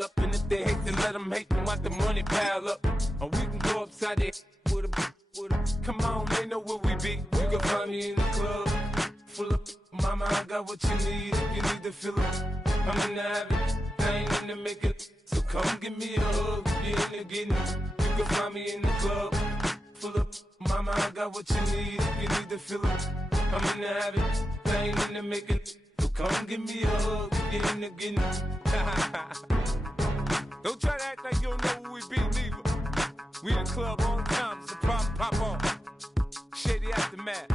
style up. And if they hate, then let them hate them, watch the money pile up. Or we can go upside there with a come on, they know where we be. You can find me in the club, full of mama, I got what you need. If you need to fill it, I'm in the habit, I ain't in the making. So come give me a hug, you're in the getting. You can find me in the club, full of mama, I got what you need. If you need to fill it, I'm in the habit, I ain't in the making. So come give me a hug, you're in the getting. Don't try to act like you don't know where we be, neither. We in the club all the time, it's a problem, pop on. Shady Aftermath.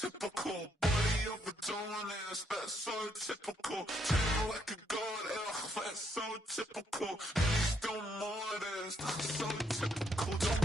typical. Body of a donut, that's so typical. Treat like a god, ugh, that's so typical. Still modest, that's so typical. Don't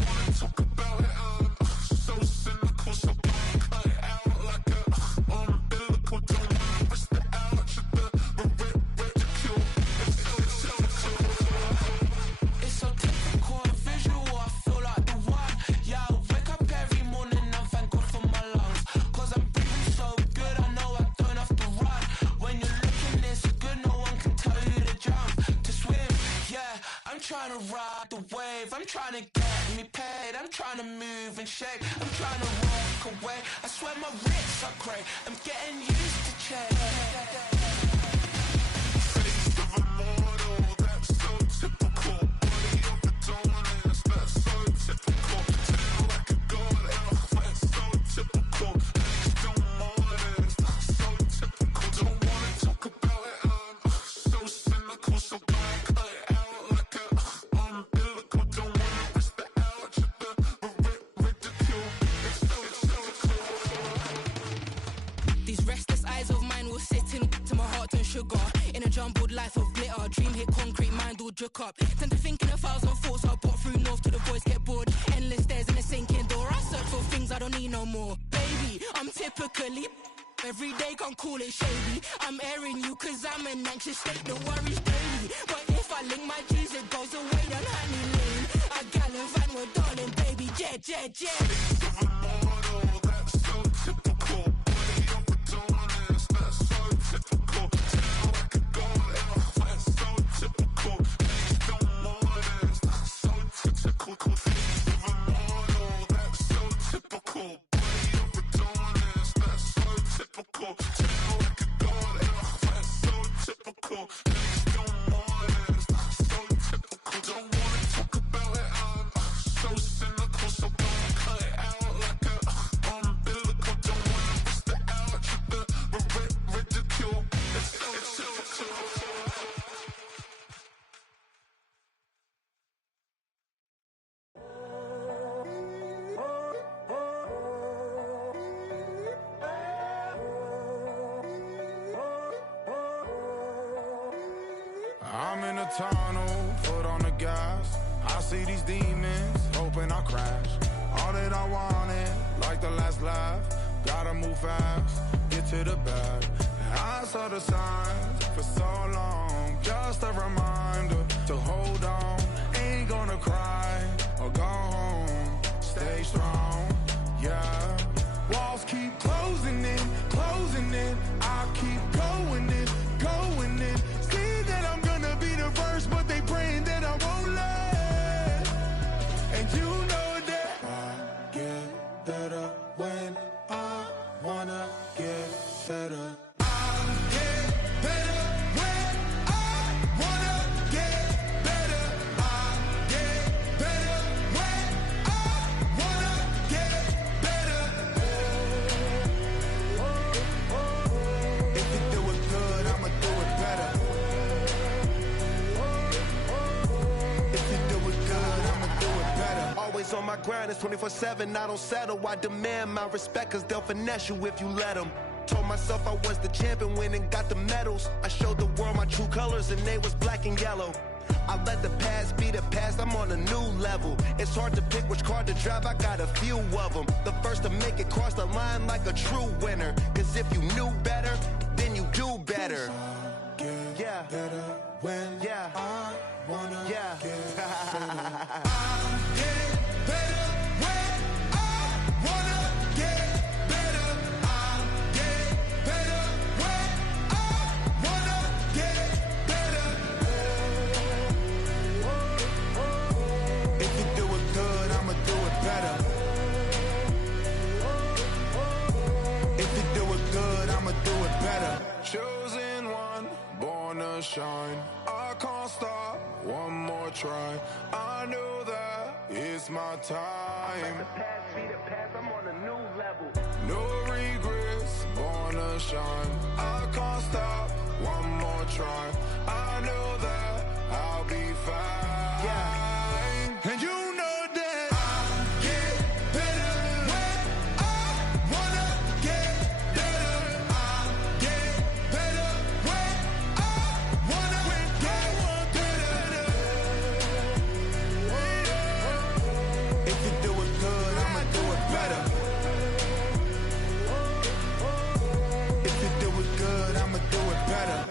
trying to get me paid, I'm trying to move and shake, I'm trying to walk away. I swear my wrists are grey, I'm getting used to change. Face of a model, that's so typical. Body of a dominance, that's so typical. Tail like a god, that's so typical. Legs don't modest, that's so typical. Don't wanna talk about it, I'm so cynical. So I cut it out like a umbilical. Don't wanna risk the ouch, the ridicule. It's so typical. These restless eyes of mine will sit in to my heart and sugar. In a jumbled life of glitter, dream hit concrete, mind all jerk up. Tend to think in 1,000 thoughts, I'll pop through north to the voice, get bored. Endless stairs in a sinking door, I search for things I don't need no more. Baby, I'm typically every day, can't call it shady. I'm airing you cause I'm an anxious state, the worries daily. But if I link my G's, it goes away down honey lane. I gallivant with darling, baby, jet. Face of a model, that's so typical. Body of a dominance, that's so typical. Tail like a god, that's so typical. Legs don't modest, that's so typical. Face of a model, that's so typical. Body of a dominance, that's so typical. Tail like a god, that's so typical. Legs don't modest, that's so typical. Don't wanna talk about it, I'm so cynical. So don't cut it out like a umbilical. Don't wanna risk the ouch, the ridicule. It's so typical. I'm in a tunnel, foot on the gas. I see these demons, hoping I crash. All that I wanted, like the last laugh. Gotta move fast, get to the bag. I saw the signs for so long. Just a reminder to hold on. Ain't gonna cry or go home. Stay strong, yeah. Walls keep closing in. I keep going in. See that I'm gonna be the first, but they praying that I won't let. And you know that I get better when I wanna get better. I get better when I wanna get better. I get better when I wanna get better. If you do it good, I'ma do it better. If you do it good, I'ma do it better. Always on my grind, it's 24/7, I don't settle. I demand my respect cause they'll finesse you if you let them. Told myself I was the champion, went and got the medals. I showed the world my true colors and they was black and yellow. I let the past be the past, I'm on a new level. It's hard to pick which car to drive, I got a few of them. The first to make it cross the line like a true winner. Cause if you knew better, then you do better. Yeah. Better when Yeah. I wanna Yeah. get better. Get better when I wanna get better. I get better when I wanna get better. If you do it good, I'ma do it better. If you do it good, I'ma do it better. Chosen one, born to shine. I can't stop, one more try. I know that it's my time. Past be the past, I'm on a new level. No regrets, born to shine. I can't stop, one more try. I know that I'll be fine. Yeah. And you know that I get better when I wanna get better. I get better when I wanna get better. If you do it good, I'ma do it better. If you do it good, I'ma do it better.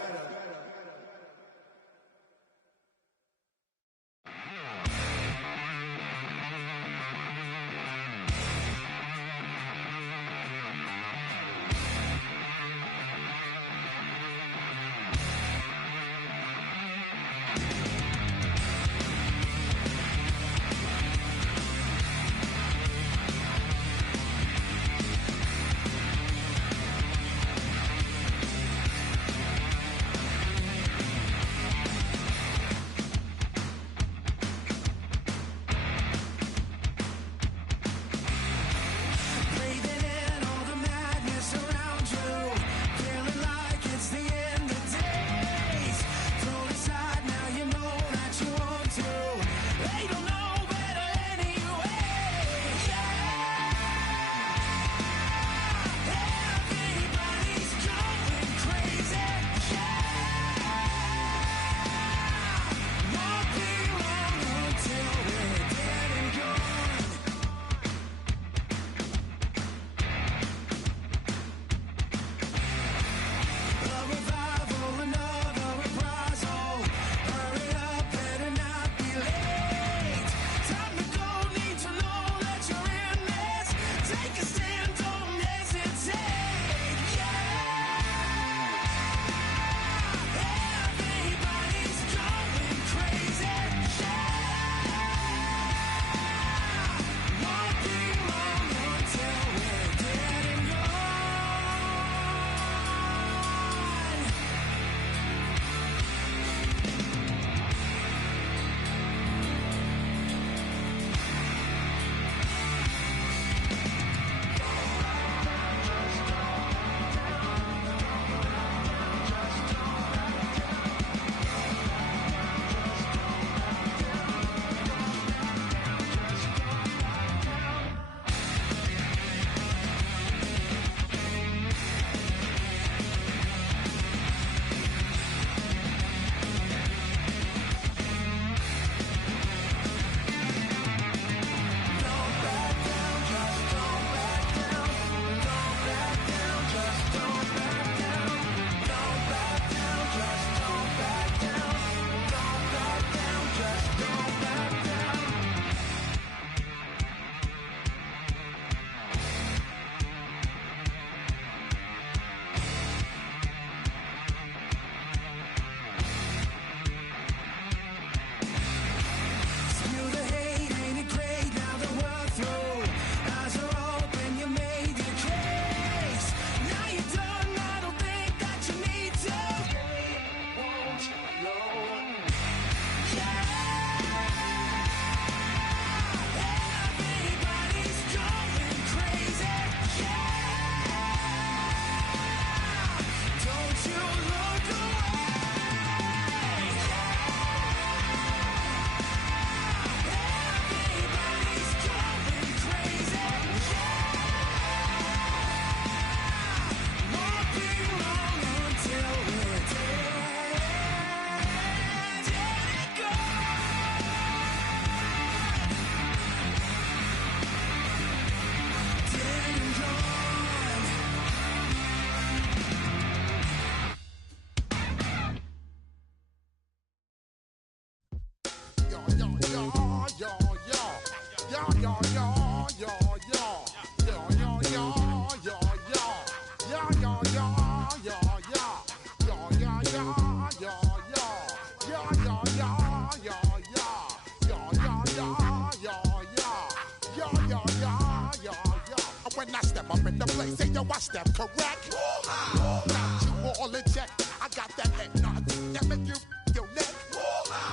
When I step up in the place, say yo, I step correct. Got you all in check. I got that head nod that make you your neck.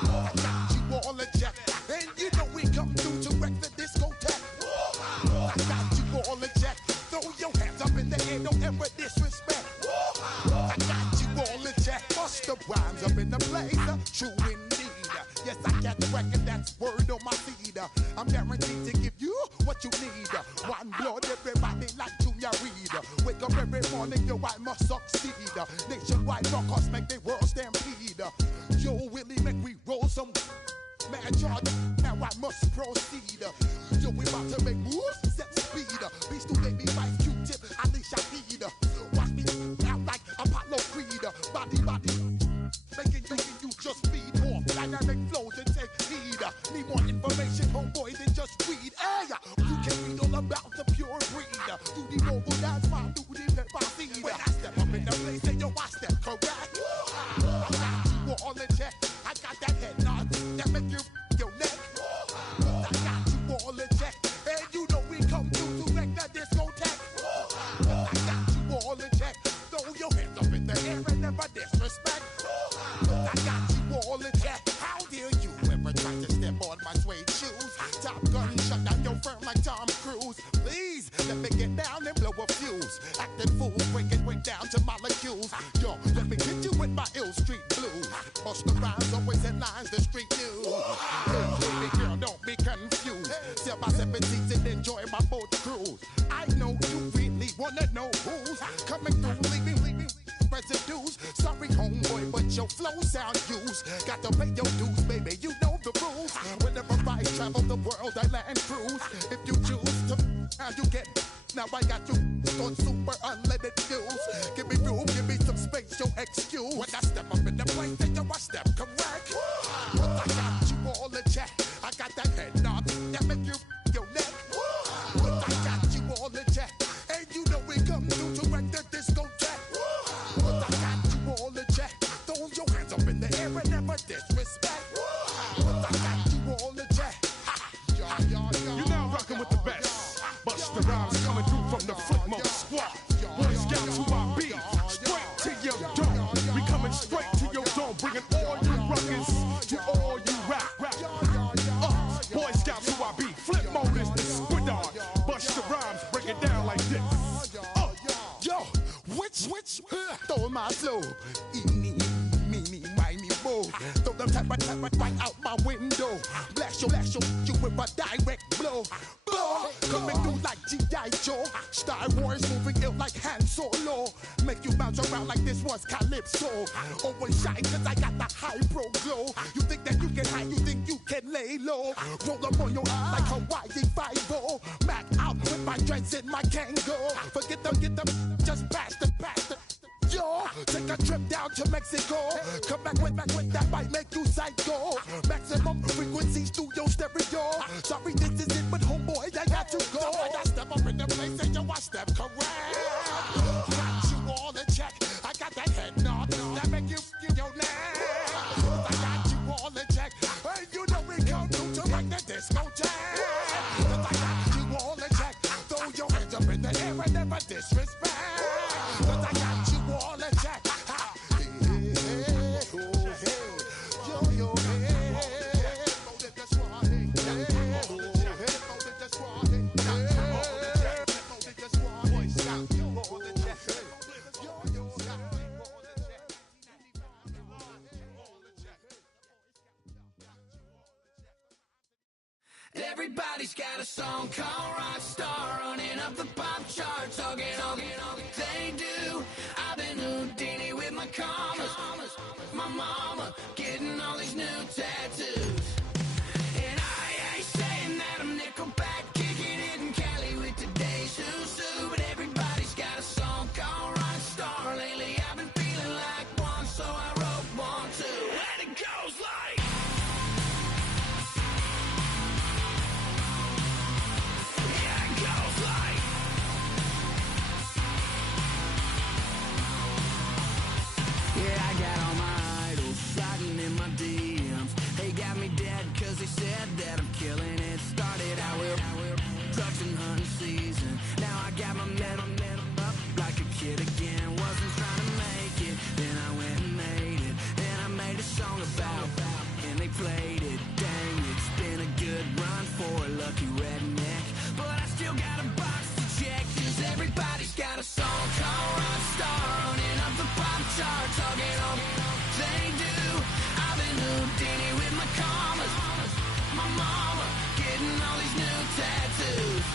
I got you all in check, and you know we come through to wreck the discotheque. I got you all in check. Throw your hands up in the air, don't ever disrespect. I got you all in check. Bust the rhymes up in the place, true indeed. Yes, I got the record, that's word on my feed. I'm guaranteed to give you what you need. One blood, everybody like Junior Reed. Wake up every morning, yo, I must succeed. Nationwide rockers make the world stampede. Yo, Willie, make we roll some mad charge. Now I must proceed. Yo, we about to make moves, set speed. Beast to baby, Vice Q-tip, Alicia Heed. Watch me out like Apollo Creed. Body, making you just feed off dynamic flows and take heed. Need more information, homeboy, than just read. Hey, you can read all about the pure breed. Do the mobile dance, my do the pepper seed. When I step up in the place, say yo, I step correct. I got you all in check. I got that head nod that make you your neck. I got you all in check, and you know we come through to wreck the discotheque. I got you all in check. Throw your hands up in the air and never disrespect. I got you all in check. How dare you ever try to step on my suede shoes? Top Gun shut down your firm like Tom Cruise. Please let me get down and blow a fuse. Acting fool, breaking way down to molecules. Yo, let me hit you with my ill street blues. Bust the rhymes, always headlines, the street news. Hey, baby girl, don't be confused. Sell my 17s and enjoy my boat cruise. I know you really wanna know who's coming through, leaving residues. Sorry, homeboy, but your flow sound used. Got to pay your dues, baby, you know the rules. Whenever I travel the world, I land cruise. If you choose to, how you get. Now I got you on super unleaded fuels. Give me room, give me some space, your excuse. When I step up in the place, then I step correct. But I got you all in check. I got that head nod that make you your neck. But I got you all in check, and you know we come through to wreck the discotheque. But I got you all in check. Throw your hands up in the air and never disrespect. But I got you all in check. You're now rocking with the best. Bust the rhymes coming through from the footmost squad. Boy Scouts who I be. Straight to your dome. We coming straight to your dome. Bringing all you rockers to all you rap. Boy Scouts who I be. Flip mode is the squid on. Bust the rhymes, break it down like this. Yo, which, throw my flow. Eeny, meeny, miny, mo. Throw them type right out my window. Blast you with a direct blow. Coming through like G.I. Joe. Star Wars moving ill like Han Solo. Make you bounce around like this was Calypso. Always shine cause I got the high pro glow. You think that you can hide, you think you can lay low. Roll up on your eye like Hawaii 5-0. Mac out with my dreads in my Kango. Forget them, get them, just pass the. Yo, take a trip down to Mexico. Come back with that might make you psycho. Maximum frequencies through your stereo. Sorry, this is it, but homeboy, I got to go. I step up in the place and yo, I step correct. Got you all in check. I got that head nod that make you your neck. I got you all in check. And you know we come through to wreck the discotheque. I got you all in check. Throw your hands up in the air and never disrespect. I got you all in check. Everybody's got a song called Rockstar, running up the pop charts, all they do. I've been Houdini with my commas, my mama getting all these new tattoos. And I ain't saying that I'm Nickelback, kicking it in Cali with today's who's who, but everybody's got a song called Rockstar. Lately I've been feeling like one, so I wrote one too. And it goes like season. Now I got my mental up like a kid again. Wasn't trying to make it, then I went and made it. Then I made a song about and they played it. Dang, it's been a good run for a lucky redneck, but I still got a box to check. 'Cause everybody's got a song called Rockstar, running up the pop charts, talking on they do. I've been Houdini with my commas, my mama getting all these new tattoos,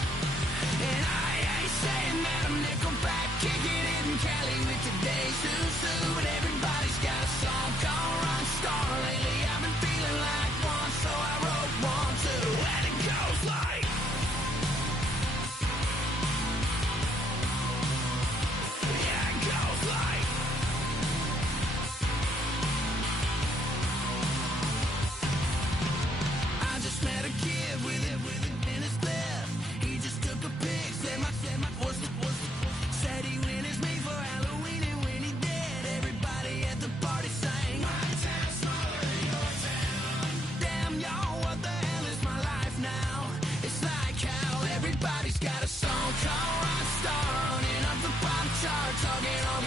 and I ain't saying that I'm Nickelback, kicking it in Cali with today's Susu. But everybody's got a song called Rockstar. Lately I've been feeling like one, so I wrote one too, and it goes like. Yeah, it goes like. I just met a kid with it in his left. He just took a pic, said my said he witnessed me for Halloween, and when he did, everybody at the party sang. My town's smaller than your town. Damn y'all, what the hell is my life now? It's like how everybody's got a song called Rockstar, running up the pop chart, talking on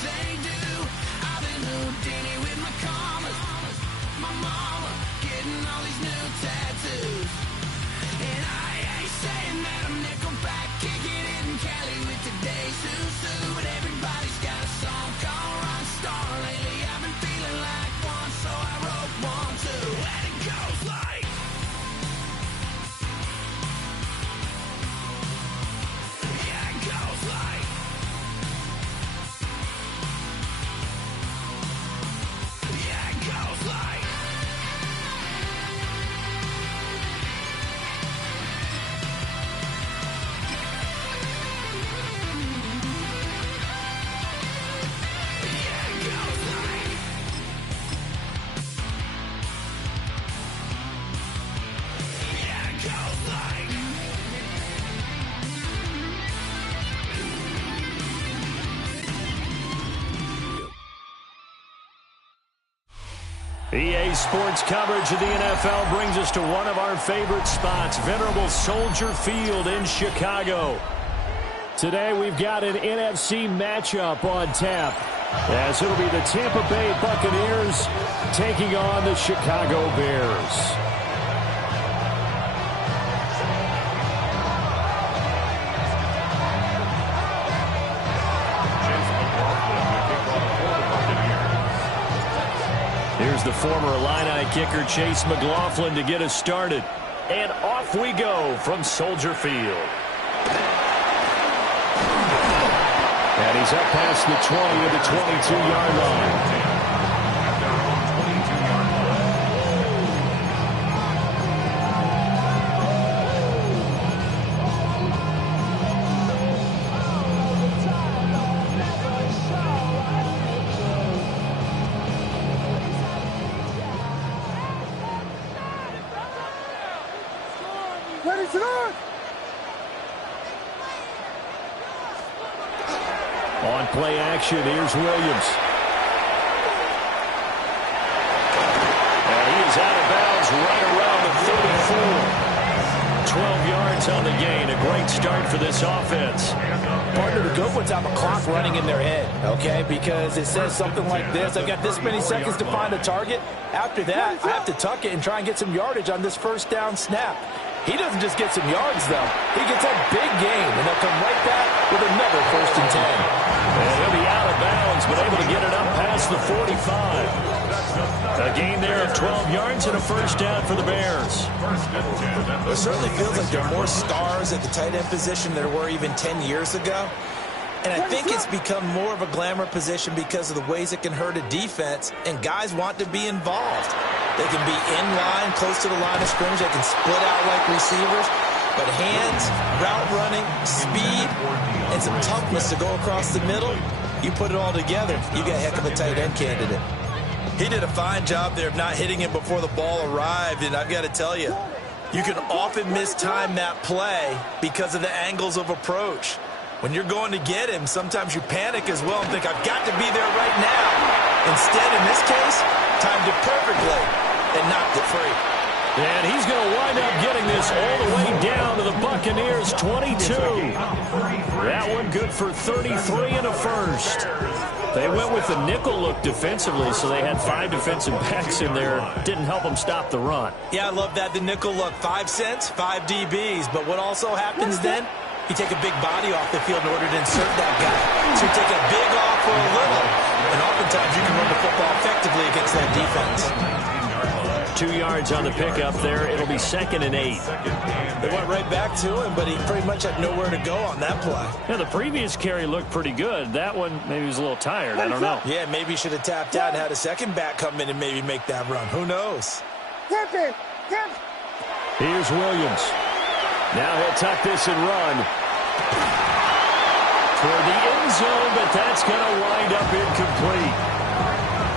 they do. I've been Houdini with my commas, my mama getting all these new tattoos, and I ain't saying that I'm Nickelback, kicking it in Cali with today's Susu. But everybody's got a song called Rockstar. Lately I've been feeling like one, so I wrote one too, and it goes like. Yeah, it goes like. Yeah, it goes like. EA Sports coverage of the NFL brings us to one of our favorite spots, venerable Soldier Field in Chicago. Today we've got an NFC matchup on tap, as it'll be the Tampa Bay Buccaneers taking on the Chicago Bears. Here's the former Illini kicker Chase McLaughlin to get us started. And off we go from Soldier Field. And he's up past the 20 to the 22-yard line. On play action, here's Williams. And he is out of bounds right around the 34. 12 yards on the gain. A great start for this offense. Partner, the good ones have a clock running in their head, okay? Because it says something like this. I've got this many seconds to find a target. After that, I have to tuck it and try and get some yardage on this first down snap. He doesn't just get some yards, though. He gets a big gain, and they'll come right back with another 1st and 10. And he'll be out of bounds, but able to get it up past the 45. A gain there of 12 yards and a first down for the Bears. It certainly feels like there are more stars at the tight end position than there were even 10 years ago. And I think it's become more of a glamour position because of the ways it can hurt a defense, and guys want to be involved. They can be in line, close to the line of scrimmage. They can split out like receivers. But hands, route running, speed, and some toughness to go across the middle, you put it all together, you got a heck of a tight end candidate. He did a fine job there of not hitting him before the ball arrived, and I've got to tell you, you can often mistime that play because of the angles of approach. When you're going to get him, sometimes you panic as well and think, I've got to be there right now. Instead, in this case, timed it perfectly and knocked it free. And he's going to wind up getting this all the way down to the Buccaneers 22. That one good for 33 and a first. They went with the nickel look defensively, so they had 5 defensive backs in there. Didn't help them stop the run. Yeah, I love that, the nickel look. 5 cents, 5 DBs. But what also happens then, you take a big body off the field in order to insert that guy. So you take a big off for a little, and oftentimes you can run the football effectively against that defense. 2 yards on the pickup there. It'll be 2nd and 8. They went right back to him, but he pretty much had nowhere to go on that play. Yeah, the previous carry looked pretty good. That one, maybe he was a little tired. I don't know. Yeah, maybe he should have tapped out and had a second back come in and maybe make that run. Who knows? Here's Williams. Now he'll tuck this and run toward the end zone, but that's going to wind up incomplete.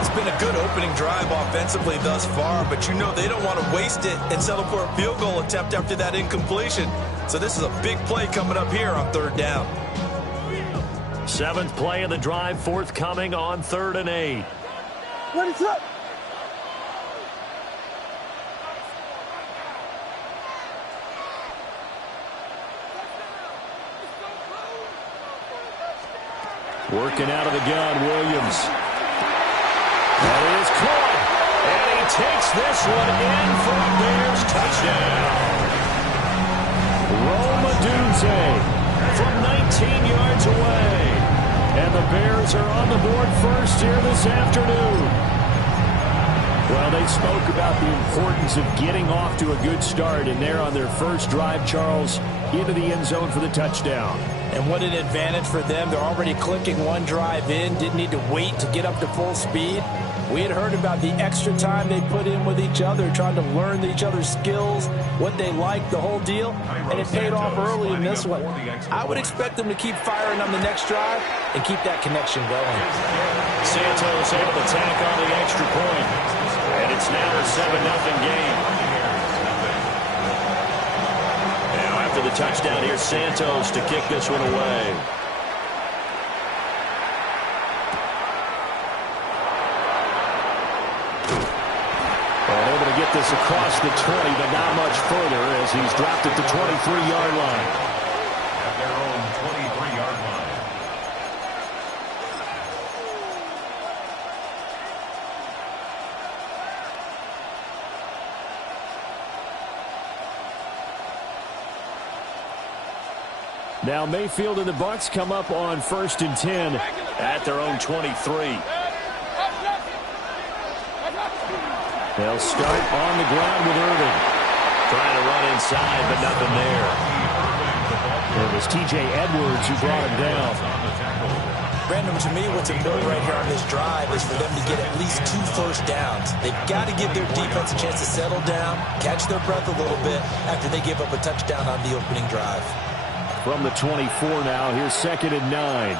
It's been a good opening drive offensively thus far, but you know they don't want to waste it and settle for a field goal attempt after that incompletion. So this is a big play coming up here on 3rd down. 7th play of the drive, forthcoming on 3rd and 8. What is up? Working out of the gun, Williams. That is caught, and he takes this one in for a Bears touchdown. Roma Dunze from 19 yards away. And the Bears are on the board first here this afternoon. Well, they spoke about the importance of getting off to a good start, and they're on their first drive, Charles, into the end zone for the touchdown. And what an advantage for them. They're already clicking one drive in, didn't need to wait to get up to full speed. We had heard about the extra time they put in with each other, trying to learn each other's skills, what they liked, the whole deal, and it paid off early in this one. I would expect them to keep firing on the next drive and keep that connection going. Santos able to tack on the extra point, and it's now a 7-0 game. Now after the touchdown, here's Santos to kick this one away. Get this across the 20, but not much further as he's dropped at the 23-yard line. At their own 23-yard line. Now Mayfield and the Bucs come up on 1st and 10 at their own 23. They'll start on the ground with Irving. Trying to run inside, but nothing there. It was T.J. Edwards who brought him down. Brandon, to me, what's important right here on this drive is for them to get at least 2 first downs. They've got to give their defense a chance to settle down, catch their breath a little bit after they give up a touchdown on the opening drive. From the 24 now, here's 2nd and 9.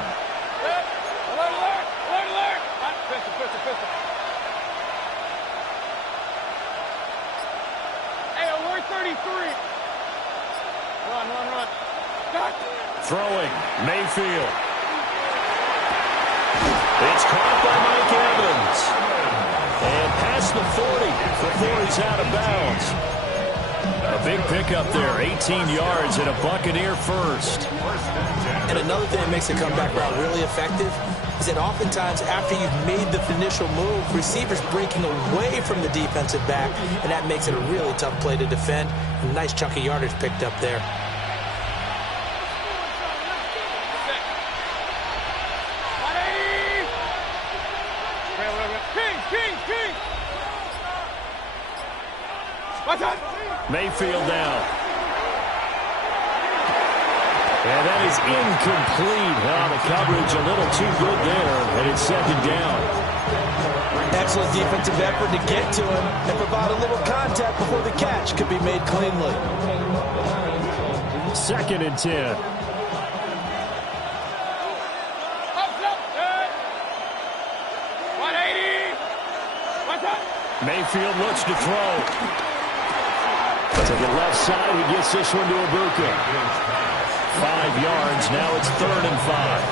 Throwing, Mayfield. It's caught by Mike Evans. And past the 40 before he's out of bounds. A big pickup there, 18 yards and a Buccaneer first. And another thing that makes the comeback route really effective is that oftentimes after you've made the initial move, receivers breaking away from the defensive back, and that makes it a really tough play to defend. A nice chunk of yardage picked up there. Mayfield down. And that is incomplete. The coverage a little too good there, and it's 2nd down. Excellent defensive effort to get to him and provide a little contact before the catch could be made cleanly. 2nd and 10. Mayfield looks to throw. To the left side, he gets this one to Ibuka. 5 yards, now it's 3rd and 5.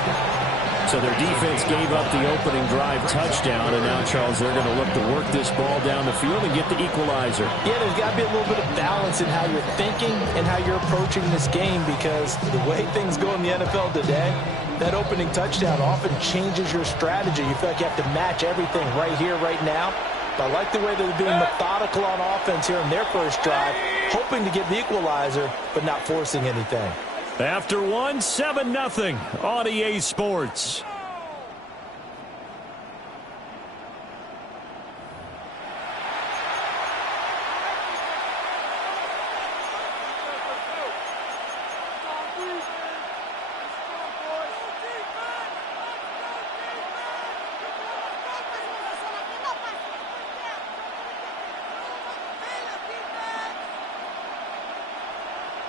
So their defense gave up the opening drive touchdown, and now, Charles, they're going to look to work this ball down the field and get the equalizer. Yeah, there's got to be a little bit of balance in how you're thinking and how you're approaching this game, because the way things go in the NFL today, that opening touchdown often changes your strategy. You feel like you have to match everything right here, right now. But I like the way they're being methodical on offense here in their first drive, hoping to get the equalizer, but not forcing anything. After one, 7-0 on EA Sports.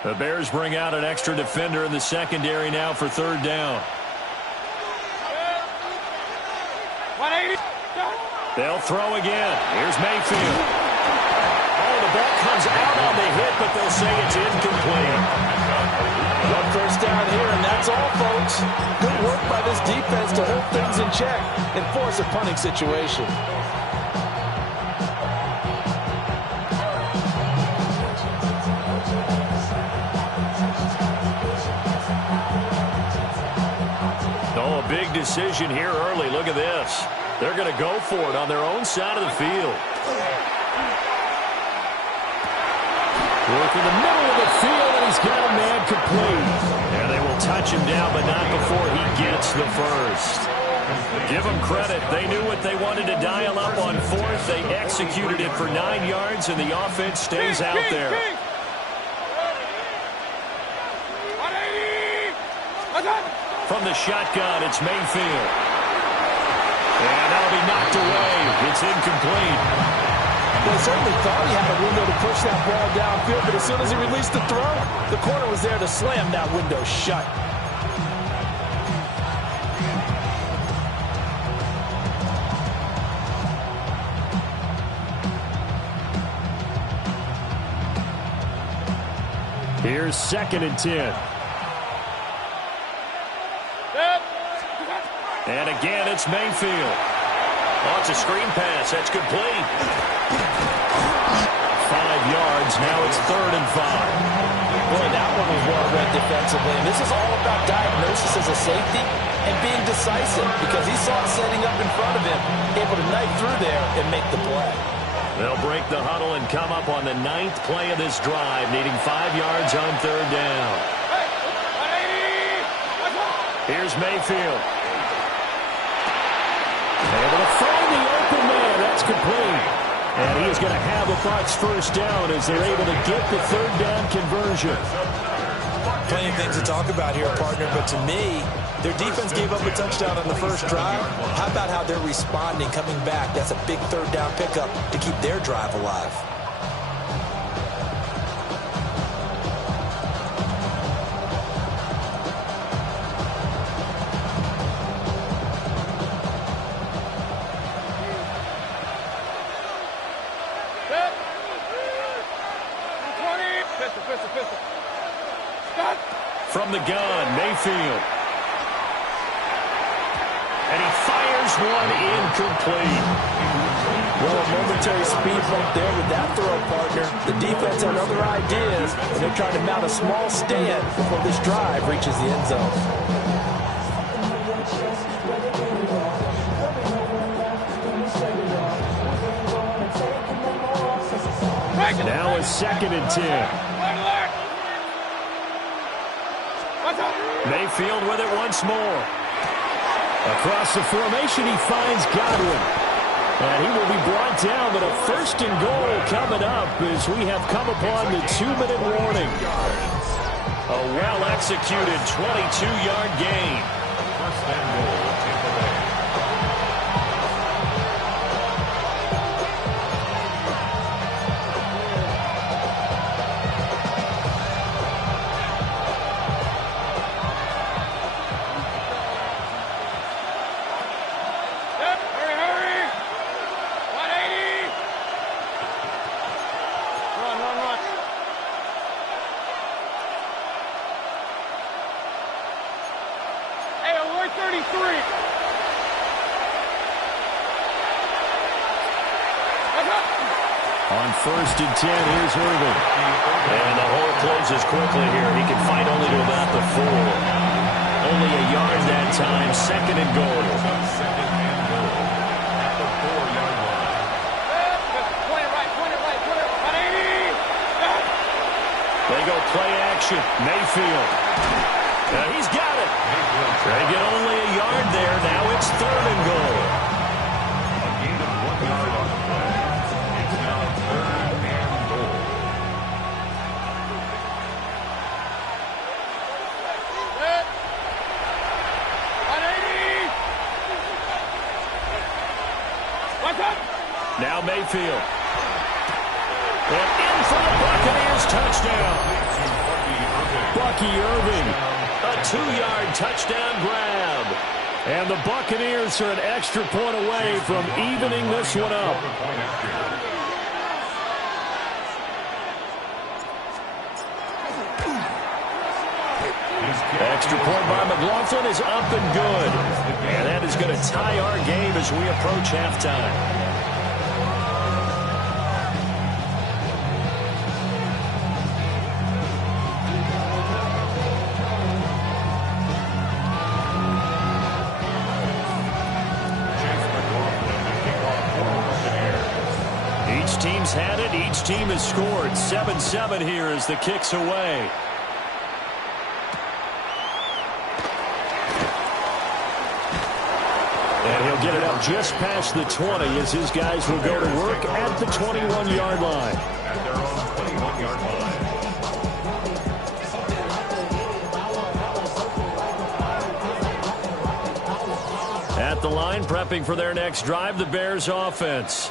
The Bears bring out an extra defender in the secondary now for third down. They'll throw again. Here's Mayfield. Oh, the ball comes out on the hit, but they'll say it's incomplete. One first down here, and that's all, folks. Good work by this defense to hold things in check and force a punting situation. Oh, a big decision here early. Look at this. They're going to go for it on their own side of the field. Work in the middle of the field, and he's got a man complete. And they will touch him down, but not before he gets the first. Give them credit. They knew what they wanted to dial up on fourth. They executed it for 9 yards, and the offense stays out there. From the shotgun, it's Mayfield. And that'll be knocked away. It's incomplete. Well, he certainly thought he had a window to push that ball downfield, but as soon as he released the throw, the corner was there to slam that window shut. Here's 2nd and 10. And again, it's Mayfield. Oh, it's a screen pass. That's complete. 5 yards. Now it's 3rd and 5. Boy, that one was well read defensively. And this is all about diagnosis as a safety and being decisive, because he saw it setting up in front of him, able to knife through there and make the play. They'll break the huddle and come up on the 9th play of this drive, needing 5 yards on 3rd down. Here's Mayfield. Able to find the open man. That's complete. And he is going to have a Bucs first down as they're able to get the 3rd down conversion. Plenty of things to talk about here, partner, but to me, their defense gave up a touchdown on the first drive. How about how they're responding, coming back? That's a big 3rd down pickup to keep their drive alive. From the gun, Mayfield. And he fires one incomplete. Well, a momentary speed bump there with that throw, partner. The defense had other ideas, and they're trying to mount a small stand before this drive reaches the end zone. Now it's 2nd and 10. Mayfield with it once more. Across the formation, he finds Godwin. And he will be brought down, but a 1st and goal coming up as we have come upon the 2-minute warning. A well-executed 22-yard gain. First and goal. On 1st and 10, here's Irving. And the hole closes quickly here. He can fight only to about the 4. Only a yard that time, 2nd and goal. Second and goal at the 4-yard line. They go play action. Mayfield. He's got it. They get only a yard there. Now it's 3rd and goal. A gain of 1 yard on the play. It's now 3rd and goal. Now Mayfield. And in for the Buccaneers touchdown. Bucky Irving. A 2-yard touchdown grab. And the Buccaneers are an extra point away from evening this one up. Extra point by McLaughlin is up and good. And that is going to tie our game as we approach halftime. Each team's had it. Each team has scored. 7-7 here as the kick's away. And he'll get it up just past the 20 as his guys will go to work at the 21-yard line. At their own 21-yard line. At the line, prepping for their next drive, the Bears offense.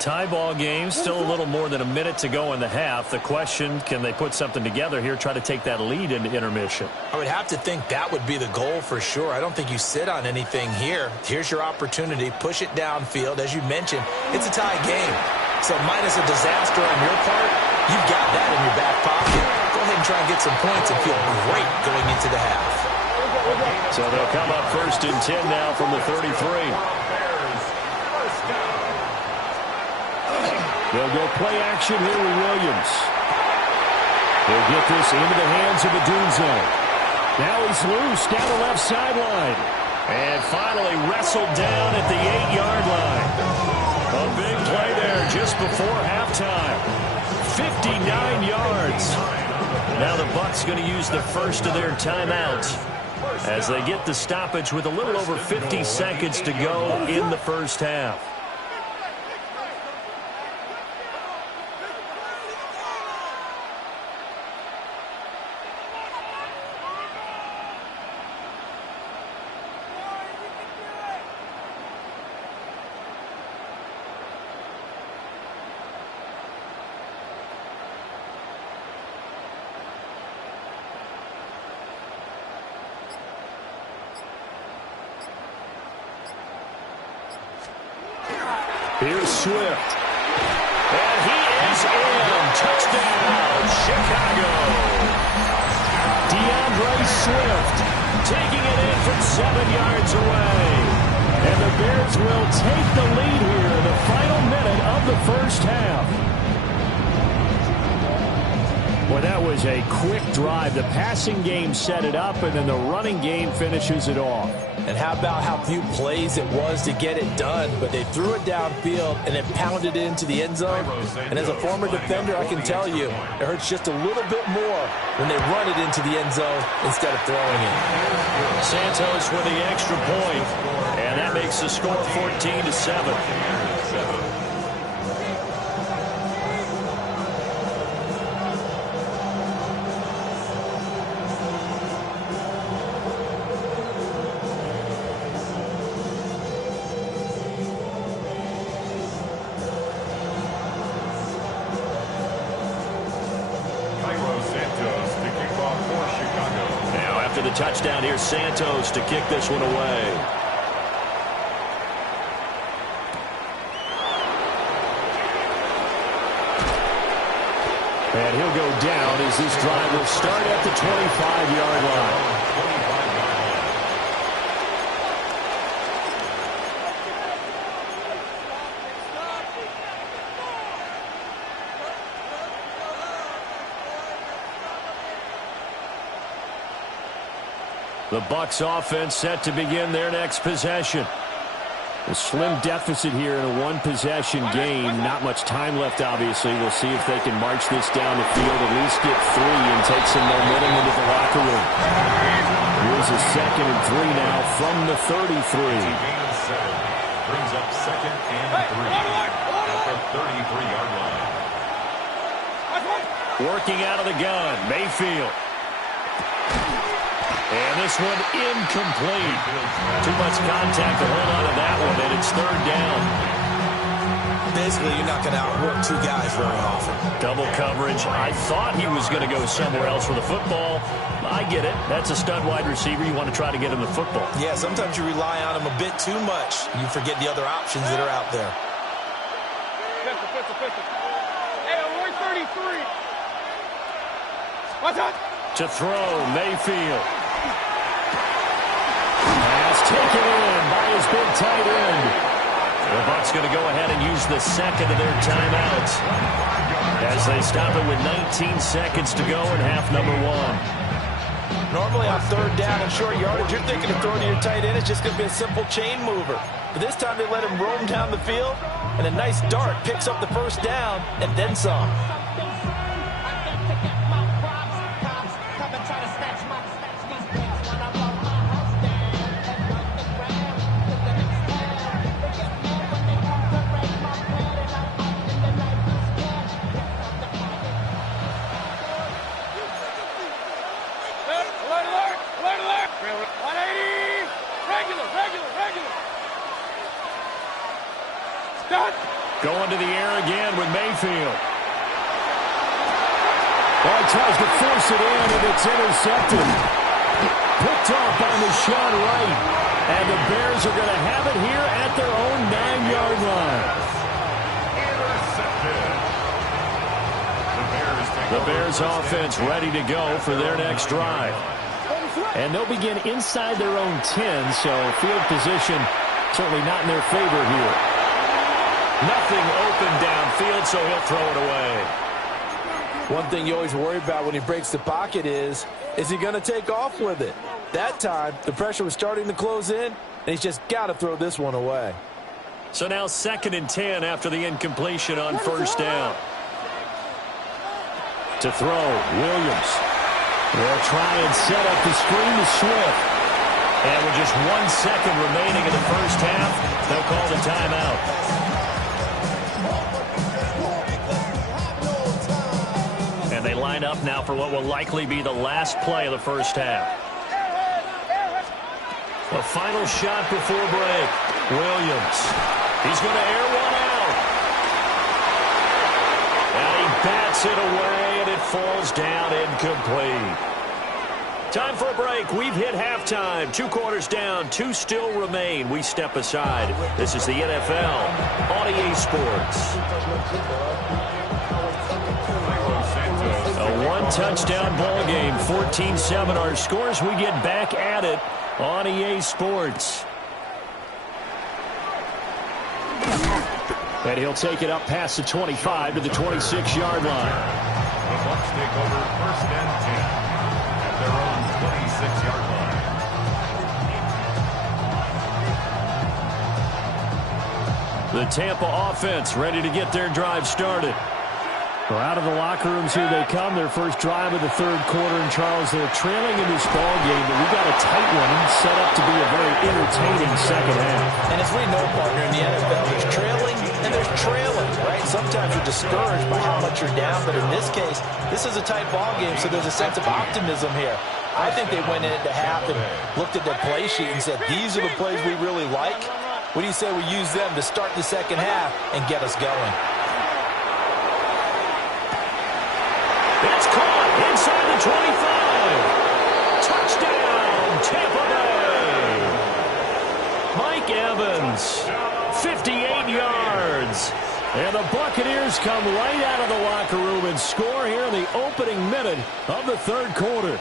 Tie ball game, still a little more than a minute to go in the half. The question, can they put something together here, try to take that lead into intermission? I would have to think that would be the goal for sure. I don't think you sit on anything here. Here's your opportunity. Push it downfield. As you mentioned, it's a tie game. So minus a disaster on your part, you've got that in your back pocket. Go ahead and try and get some points and feel great going into the half. So they'll come up 1st and 10 now from the 33. They'll go play action here with Williams. They'll get this into the hands of Adunzo. Now he's loose down the left sideline. And finally wrestled down at the 8-yard line. A big play there just before halftime. 59 yards. Now the Bucs going to use the first of their timeouts as they get the stoppage with a little over 50 seconds to go in the first half. Here's Swift. And he is in. Touchdown, Chicago. DeAndre Swift taking it in from 7 yards away. And the Bears will take the lead here in the final minute of the first half. Well, that was a quick drive. The passing game set it up, and then the running game finishes it off. And how about how few plays it was to get it done, but they threw it downfield and then pounded it into the end zone. And as a former defender, I can tell you, it hurts just a little bit more when they run it into the end zone instead of throwing it. Santos with the extra point, and that makes the score 14-7. Touchdown, here's Santos to kick this one away. And he'll go down as this drive will start at the 25-yard line. The Bucs offense set to begin their next possession. A slim deficit here in a one-possession game. Not much time left, obviously. We'll see if they can march this down the field, at least get 3 and take some momentum into the locker room. Here's a 2nd and 3 now from the 33. Brings up 2nd and 3 at the 33-yard line. Working out of the gun, Mayfield. And this one incomplete. Too much contact to hold on to that one, and it's 3rd down. Basically, you're not going to outwork 2 guys very often. Double coverage. I thought he was going to go somewhere else with the football. I get it. That's a stud wide receiver. You want to try to get him the football. Yeah, sometimes you rely on him a bit too much. You forget the other options that are out there. Hey, Roy 33. Watch out. To throw, Mayfield. Pass taken in by his big tight end. The Bucs going to go ahead and use the 2nd of their timeouts as they stop it with 19 seconds to go in half number 1. Normally on 3rd down and short yardage, you're thinking of throwing to your tight end. It's just going to be a simple chain mover. But this time they let him roam down the field, and a nice dart picks up the 1st down and then some. Going to the air again with Mayfield. Ball tries to force it in, and it's intercepted. Picked off by Rashawn Wright. And the Bears are going to have it here at their own 9-yard line. The Bears offense ready to go for their next drive. And they'll begin inside their own 10, so field position certainly not in their favor here. Nothing open downfield, so he'll throw it away. One thing you always worry about when he breaks the pocket is he going to take off with it? That time, the pressure was starting to close in, and he's just got to throw this one away. So now 2nd and 10 after the incompletion on 1st down. To throw, Williams. They'll try and set up the screen to Swift. And with just 1 second remaining in the 1st half, they'll call the timeout. And they line up now for what will likely be the last play of the 1st half. A final shot before break. Williams. He's going to air one out. And he bats it away, and it falls down incomplete. Time for a break. We've hit halftime. 2 quarters down. 2 still remain. We step aside. This is the NFL on EA Sports. A 1-touchdown ball game. 14-7 our scores. We get back at it on EA Sports. And he'll take it up past the 25 to the 26-yard line. The Bucs take over 1st and 10 at their own 26-yard line. The Tampa offense ready to get their drive started. Well, out of the locker rooms here they come. Their first drive of the 3rd quarter. And Charles, they're trailing in this ball game, but we got a tight one set up to be a very entertaining 2nd half. And as we know, partner, in the NFL, there's trailing and there's trailing, right? Sometimes you're discouraged by how much you're down, but in this case, this is a tight ball game, so there's a sense of optimism here. I think they went into half and looked at their play sheet and said, these are the plays we really like. What do you say we use them to start the 2nd half and get us going? It's caught inside the 25. Touchdown, Tampa Bay. Mike Evans, 58 yards. And the Buccaneers come right out of the locker room and score here in the opening minute of the 3rd quarter.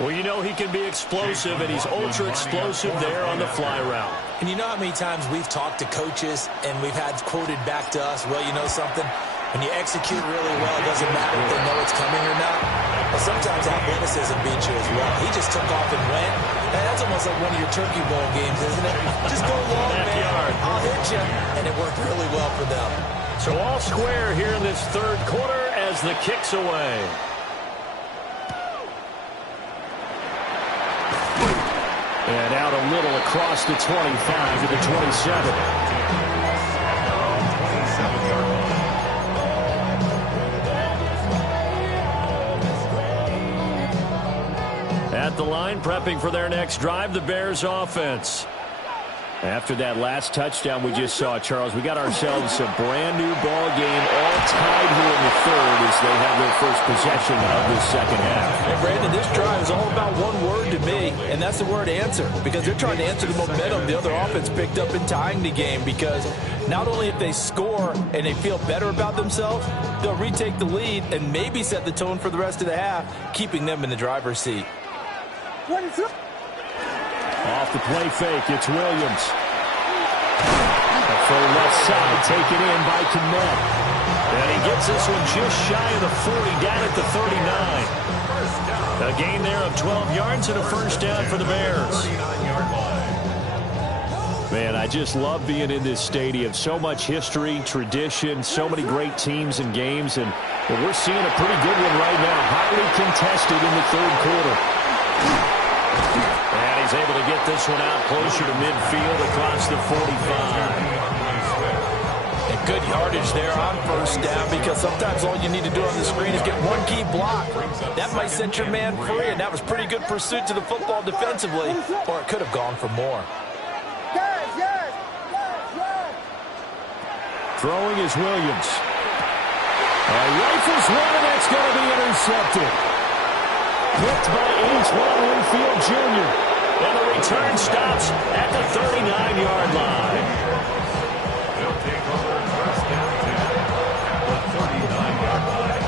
Well, you know he can be explosive, and he's ultra-explosive there on the fly route. And you know how many times we've talked to coaches and we've had quoted back to us, well, you know something? When you execute really well, it doesn't matter if they know it's coming or not. Well, sometimes athleticism beats you as well. He just took off and went. And that's almost like one of your Turkey Bowl games, isn't it? Just go long, man. I'll hit you. And it worked really well for them. So all square here in this third quarter as the kick's away. And out a little across the 25 to the 27. At the line, prepping for their next drive, the Bears offense. After that last touchdown we just saw, Charles, we got ourselves a brand-new ball game, all tied here in the third as they have their first possession of this second half. And, Brandon, this drive is all about one word to me, and that's the word answer, because they're trying to answer the momentum the other offense picked up in tying the game, because not only if they score and they feel better about themselves, they'll retake the lead and maybe set the tone for the rest of the half, keeping them in the driver's seat. Off the play fake, it's Williams. For left side, taken in by Kmet. And he gets this one just shy of the 40, down at the 39. A gain there of 12 yards and a first down for the Bears. Man, I just love being in this stadium. So much history, tradition, so many great teams and games. And we're seeing a pretty good one right now. Highly contested in the third quarter. And he's able to get this one out closer to midfield across the 45. And good yardage there on first down, because sometimes all you need to do on the screen is get one key block. That might set your man free, and that was pretty good pursuit to the football defensively, or it could have gone for more. Throwing is Williams. Rifles one, and that's going to be intercepted. Picked by Antoine Winfield Jr. And the return stops at the 39-yard line. They'll take over first down at the 39-yard line.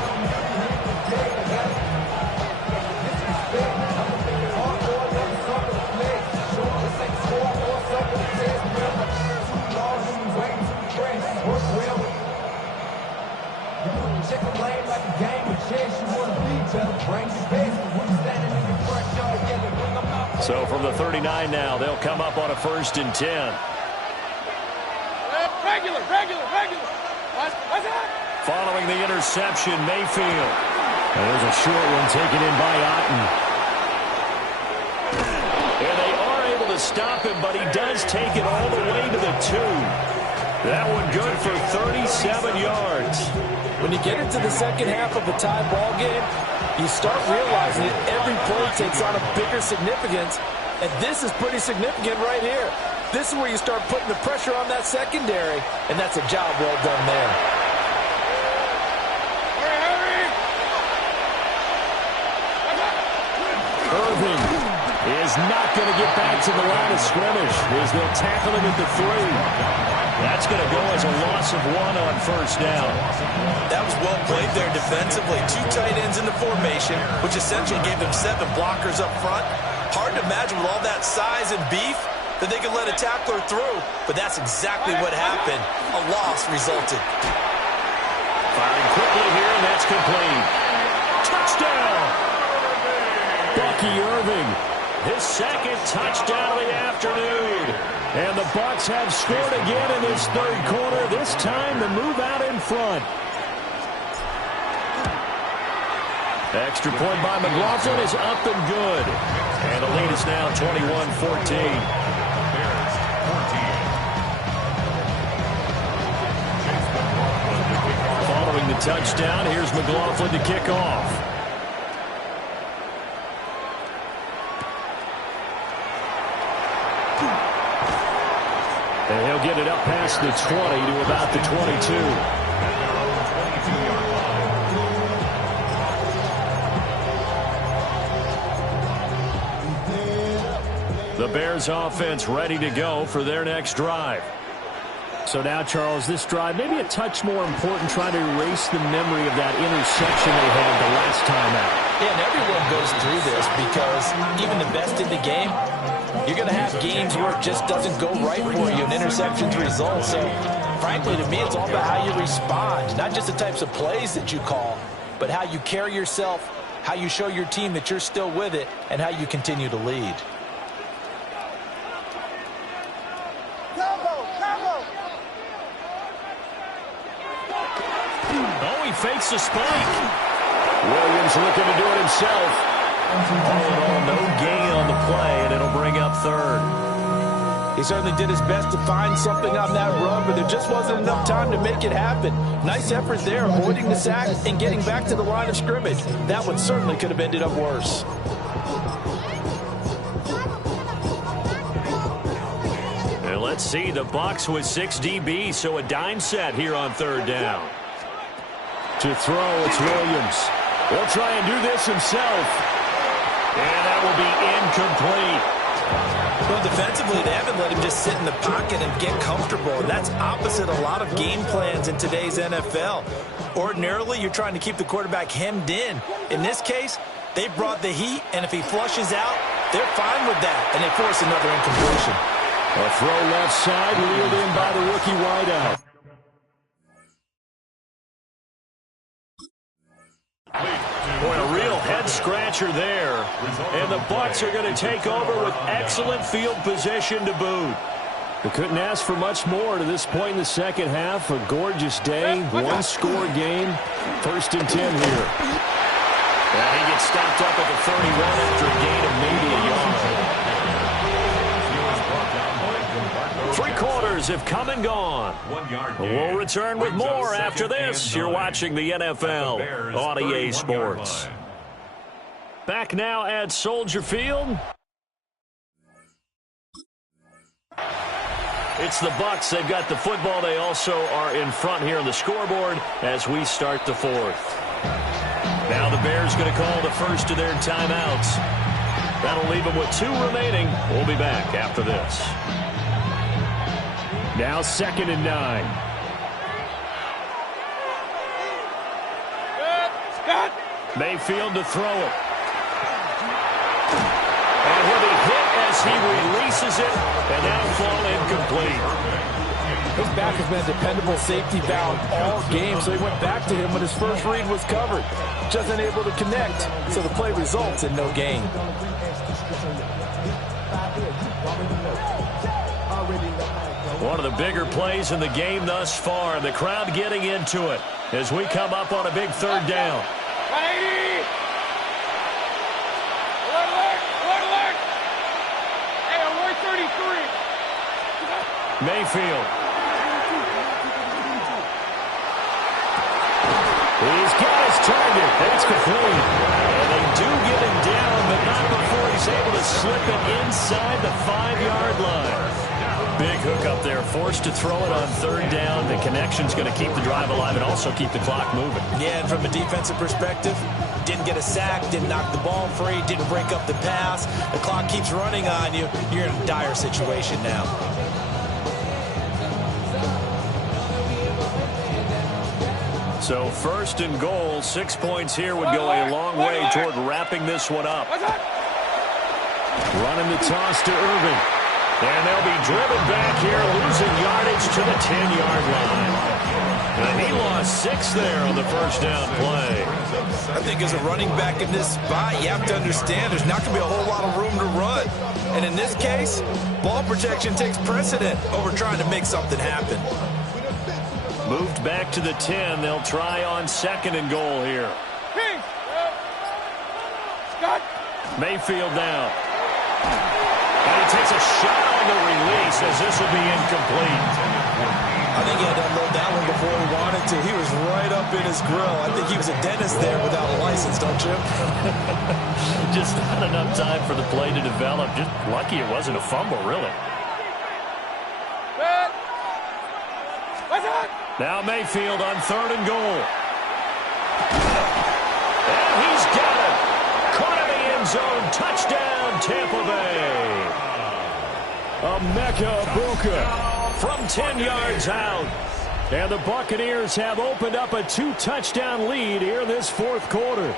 So from the 39 now, they'll come up on a 1st and 10. Regular. What's that? Following the interception, Mayfield. There's a short one taken in by Otten. And they are able to stop him, but he does take it all the way to the 2. That one good for 37 yards. When you get into the second half of a tie ball game, you start realizing that every play takes on a bigger significance, and this is pretty significant right here. This is where you start putting the pressure on that secondary, and that's a job well done there. Hurry! Irving is not going to get back to the line of scrimmage as they'll tackle him at the 3. That's going to go as a loss of 1 on first down. That was well played there defensively. 2 tight ends in the formation, which essentially gave them 7 blockers up front. Hard to imagine with all that size and beef that they could let a tackler through, but that's exactly what happened. A loss resulted. Firing quickly here, and that's complete. Touchdown! Bucky Irving, his second touchdown of the afternoon. And the Bucs have scored again in this third quarter, this time to move out in front. Extra point by McLaughlin is up and good. And the lead is now 21-14. Following the touchdown, here's McLaughlin to kick off. And he'll get it up past the 20 to about the 22. The Bears offense ready to go for their next drive. So now, Charles, this drive maybe a touch more important, trying to erase the memory of that interception they had the last time out. Yeah, and everyone goes through this because even the best in the game, you're going to have games where it just doesn't go right for you and interceptions result. So, frankly, to me, it's all about how you respond, not just the types of plays that you call, but how you carry yourself how you show your team that you're still with it, and how you continue to lead. Oh, he fakes a spike. Williams looking to do it himself. All in all, no gain on the play, and it'll bring up third. He certainly did his best to find something on that run, but there just wasn't enough time to make it happen. Nice effort there, avoiding the sack and getting back to the line of scrimmage. That one certainly could have ended up worse. And let's see, the Bucs with 6 DBs, so a dime set here on third down. To throw, it's Williams. He'll try and do this himself. And that will be incomplete. Well, defensively, they haven't let him just sit in the pocket and get comfortable. And that's opposite a lot of game plans in today's NFL. Ordinarily, you're trying to keep the quarterback hemmed in. In this case, they brought the heat, and if he flushes out, they're fine with that, and they force another incompletion. A throw left side, reeled in by the rookie wideout. Boy, a real head-scratcher there. And the Bucs are going to take over with excellent field position to boot. They couldn't ask for much more to this point in the second half. A gorgeous day, one-score game. 1st and 10 here. And he gets stopped up at the 31 after a gain of maybe a yard. 3 quarters have come and gone. We'll return with more after this. You're watching the NFL on EA Sports. Back now at Soldier Field. It's the Bucs. They've got the football. They also are in front here on the scoreboard as we start the 4th. Now the Bears going to call the first of their timeouts. That'll leave them with 2 remaining. We'll be back after this. Now 2nd and 9. Scott. Mayfield to throw it. And he'll be hit as he releases it, and that'll fall incomplete. His back has been a dependable safety valve all game, so he went back to him when his first read was covered. Just unable to connect, so the play results in no gain. One of the bigger plays in the game thus far. The crowd getting into it as we come up on a big 3rd down. 180. Alert, alert. Hey, alert 33. Mayfield. He's got his target. That's complete. And they do get him down, but not before he's able to slip it inside the 5-yard line. Big hook up there, forced to throw it on 3rd down. The connection's going to keep the drive alive and also keep the clock moving. Yeah, and from a defensive perspective, didn't get a sack, didn't knock the ball free, didn't break up the pass. The clock keeps running on you. You're in a dire situation now. So 1st and goal, 6 points here would go a long way toward wrapping this one up. Running the toss to Irvin. And they'll be driven back here, losing yardage to the 10-yard line. And he lost 6 there on the first down play. I think as a running back in this spot, you have to understand there's not going to be a whole lot of room to run. And in this case, ball protection takes precedent over trying to make something happen. Moved back to the 10. They'll try on 2nd and goal here. Scott. Mayfield now. And he takes a shot on the release as this will be incomplete. I think he had to unload that one before he wanted to. He was right up in his grill. I think he was a dentist there without a license, don't you? Just not enough time for the play to develop. Just lucky it wasn't a fumble, really. Now Mayfield on 3rd and goal. And he's got it. Caught in the end zone. Touchdown, Tampa Bay. Emeka Egbuka from 10 yards out. And the Buccaneers have opened up a 2-touchdown lead here this 4th quarter.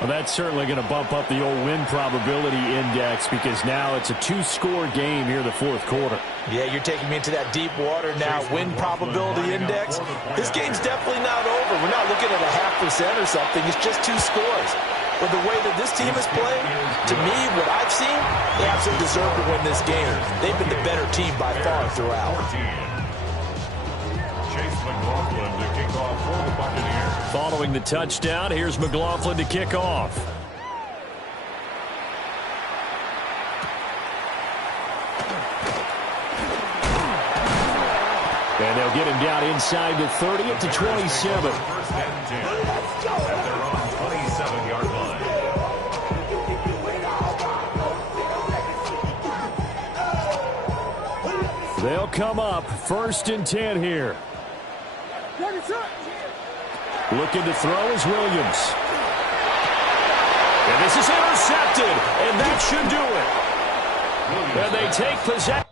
Well, that's certainly going to bump up the old win probability index because now it's a 2-score game here in the fourth quarter. Yeah, you're taking me into that deep water now. Win probability index. This game's definitely not over. We're not looking at a 0.5% or something. It's just 2 scores. But the way that this team is playing, to me, what I've seen, they absolutely deserve to win this game. They've been the better team by far throughout. Chase McLaughlin to kick off for the Buccaneers. Following the touchdown, here's McLaughlin to kick off. And they'll get him down inside the 30 at the 27. First and 10 at their own 27-yard line. They'll come up 1st and 10 here. Looking to throw is Williams. And this is intercepted, and that should do it. And they take possession.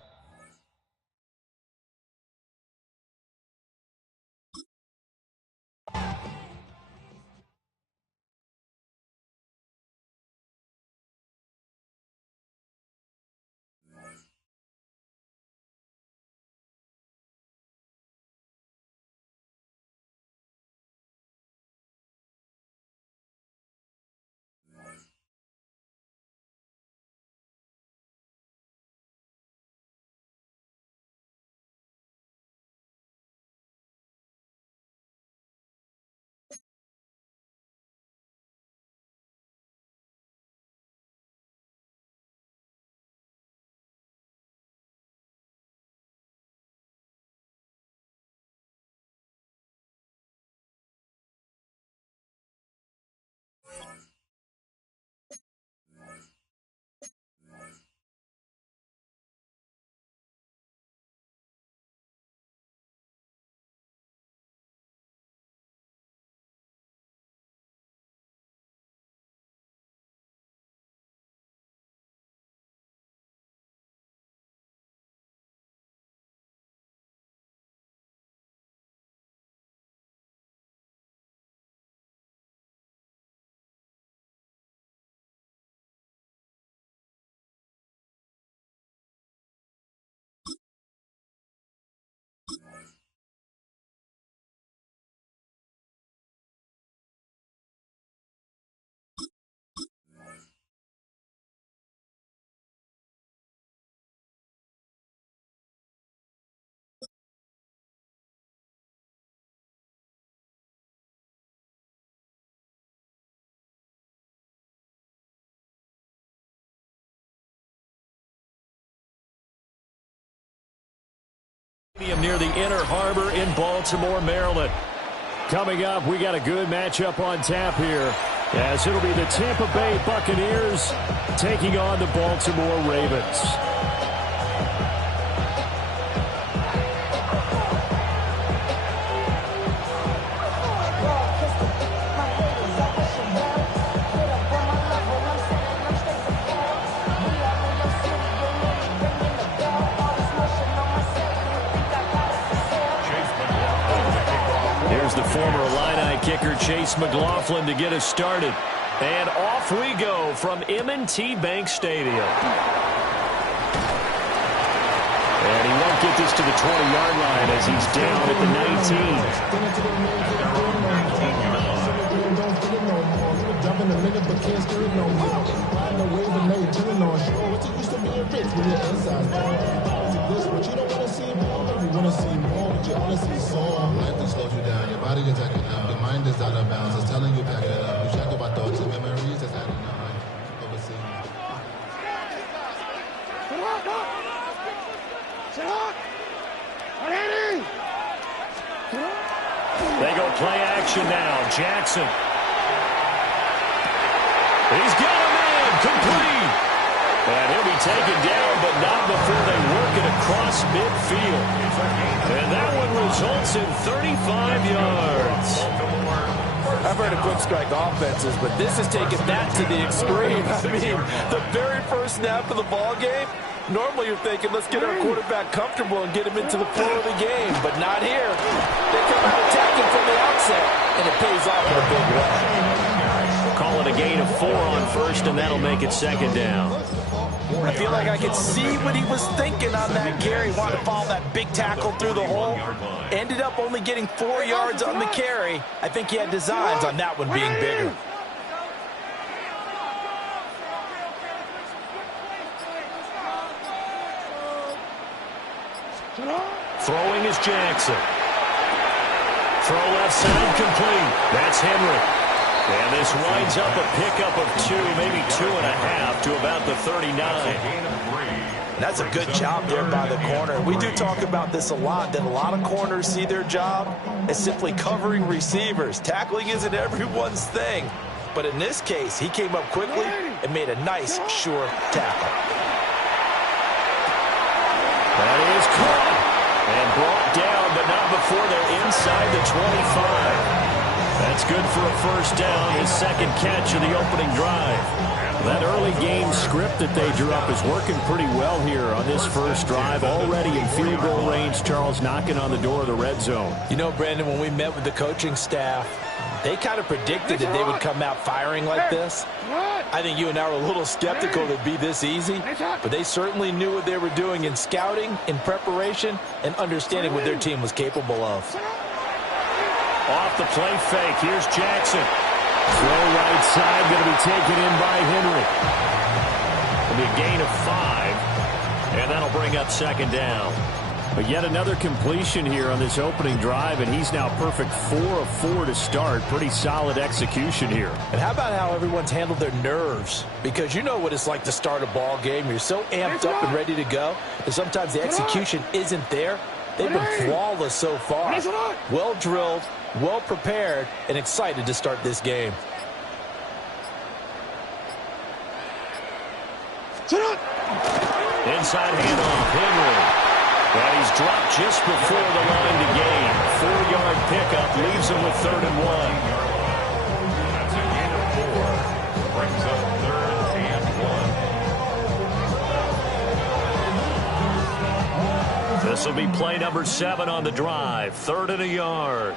Near the Inner Harbor in Baltimore, Maryland. Coming up, we got a good matchup on tap here, as it'll be the Tampa Bay Buccaneers taking on the Baltimore Ravens. The former Illini kicker Chase McLaughlin to get us started. And off we go from M&T Bank Stadium. And he won't get this to the 20-yard line as he's down at the 19. Your body is acting up. Your mind is out of bounds. It's telling you pack it up. You check about thoughts and memories that's adding up. They go play action now. Jackson. He's got him in. Complete. And he'll be taken down, but not before they work it across midfield. And that one results in 35 yards. I've heard of quick strike offenses, but this has taken that to the extreme. I mean, the very first snap of the ball game, normally you're thinking, let's get our quarterback comfortable and get him into the flow of the game, but not here. They come out attacking from the outset, and it pays off in a big way. call it a gain of 4 on first, and that'll make it second down. I feel like I could see what he was thinking on that carry. Wanted to follow that big tackle through the hole. Ended up only getting 4 yards on the carry. I think he had designs on that one being bigger. Throwing is Jackson. Throw left side complete. That's Henry. And this winds up a pickup of 2, maybe 2.5 to about the 39. That's a good job there by the corner. We do talk about this a lot, that a lot of corners see their job as simply covering receivers. Tackling isn't everyone's thing. But in this case, he came up quickly and made a nice, sure tackle. That is caught and brought down, but not before they're inside the 25. That's good for a first down, his second catch of the opening drive. That early game script that they drew up is working pretty well here on this first drive. Already in field goal range, Charles knocking on the door of the red zone. You know, Brandon, when we met with the coaching staff, they kind of predicted that they would come out firing like this. I think you and I were a little skeptical that it'd be this easy, but they certainly knew what they were doing in scouting, in preparation, and understanding what their team was capable of. Off the play fake. Here's Jackson. Throw right side. Going to be taken in by Henry. It'll be a gain of 5. And that'll bring up second down. But yet another completion here on this opening drive, and he's now perfect 4 of 4 to start. Pretty solid execution here. And how about how everyone's handled their nerves? Because you know what it's like to start a ball game. You're so amped up and ready to go, and sometimes the execution isn't there. They've been flawless so far. Well drilled, well prepared, and excited to start this game. Inside handoff, Henry. And he's dropped just before the line to gain. 4-yard pickup leaves him with 3rd and 1. That's a gain of 4. Brings up 3rd and 1. This will be play number 7 on the drive. 3rd and a yard.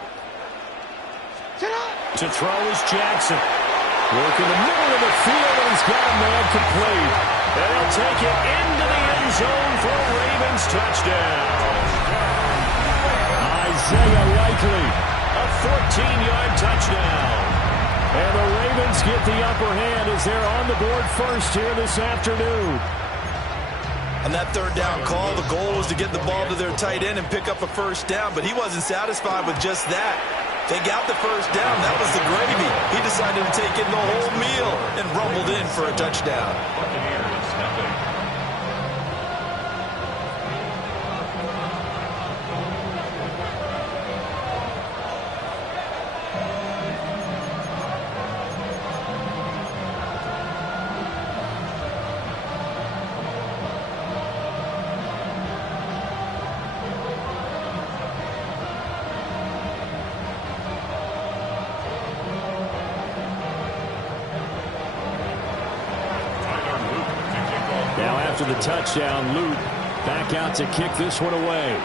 To throw is Jackson. Work in the middle of the field, and he's got a man complete. And he'll take it into the end zone for a Ravens touchdown. Isaiah Likely, a 14-yard touchdown. And the Ravens get the upper hand as they're on the board first here this afternoon. On that 3rd down call, the goal was to get the ball to their tight end and pick up a first down, but he wasn't satisfied with just that. They got the first down. That was the gravy. He decided to take in the whole meal and rumbled in for a touchdown. Buccaneers, nothing. After the touchdown, Luke back out to kick this one away.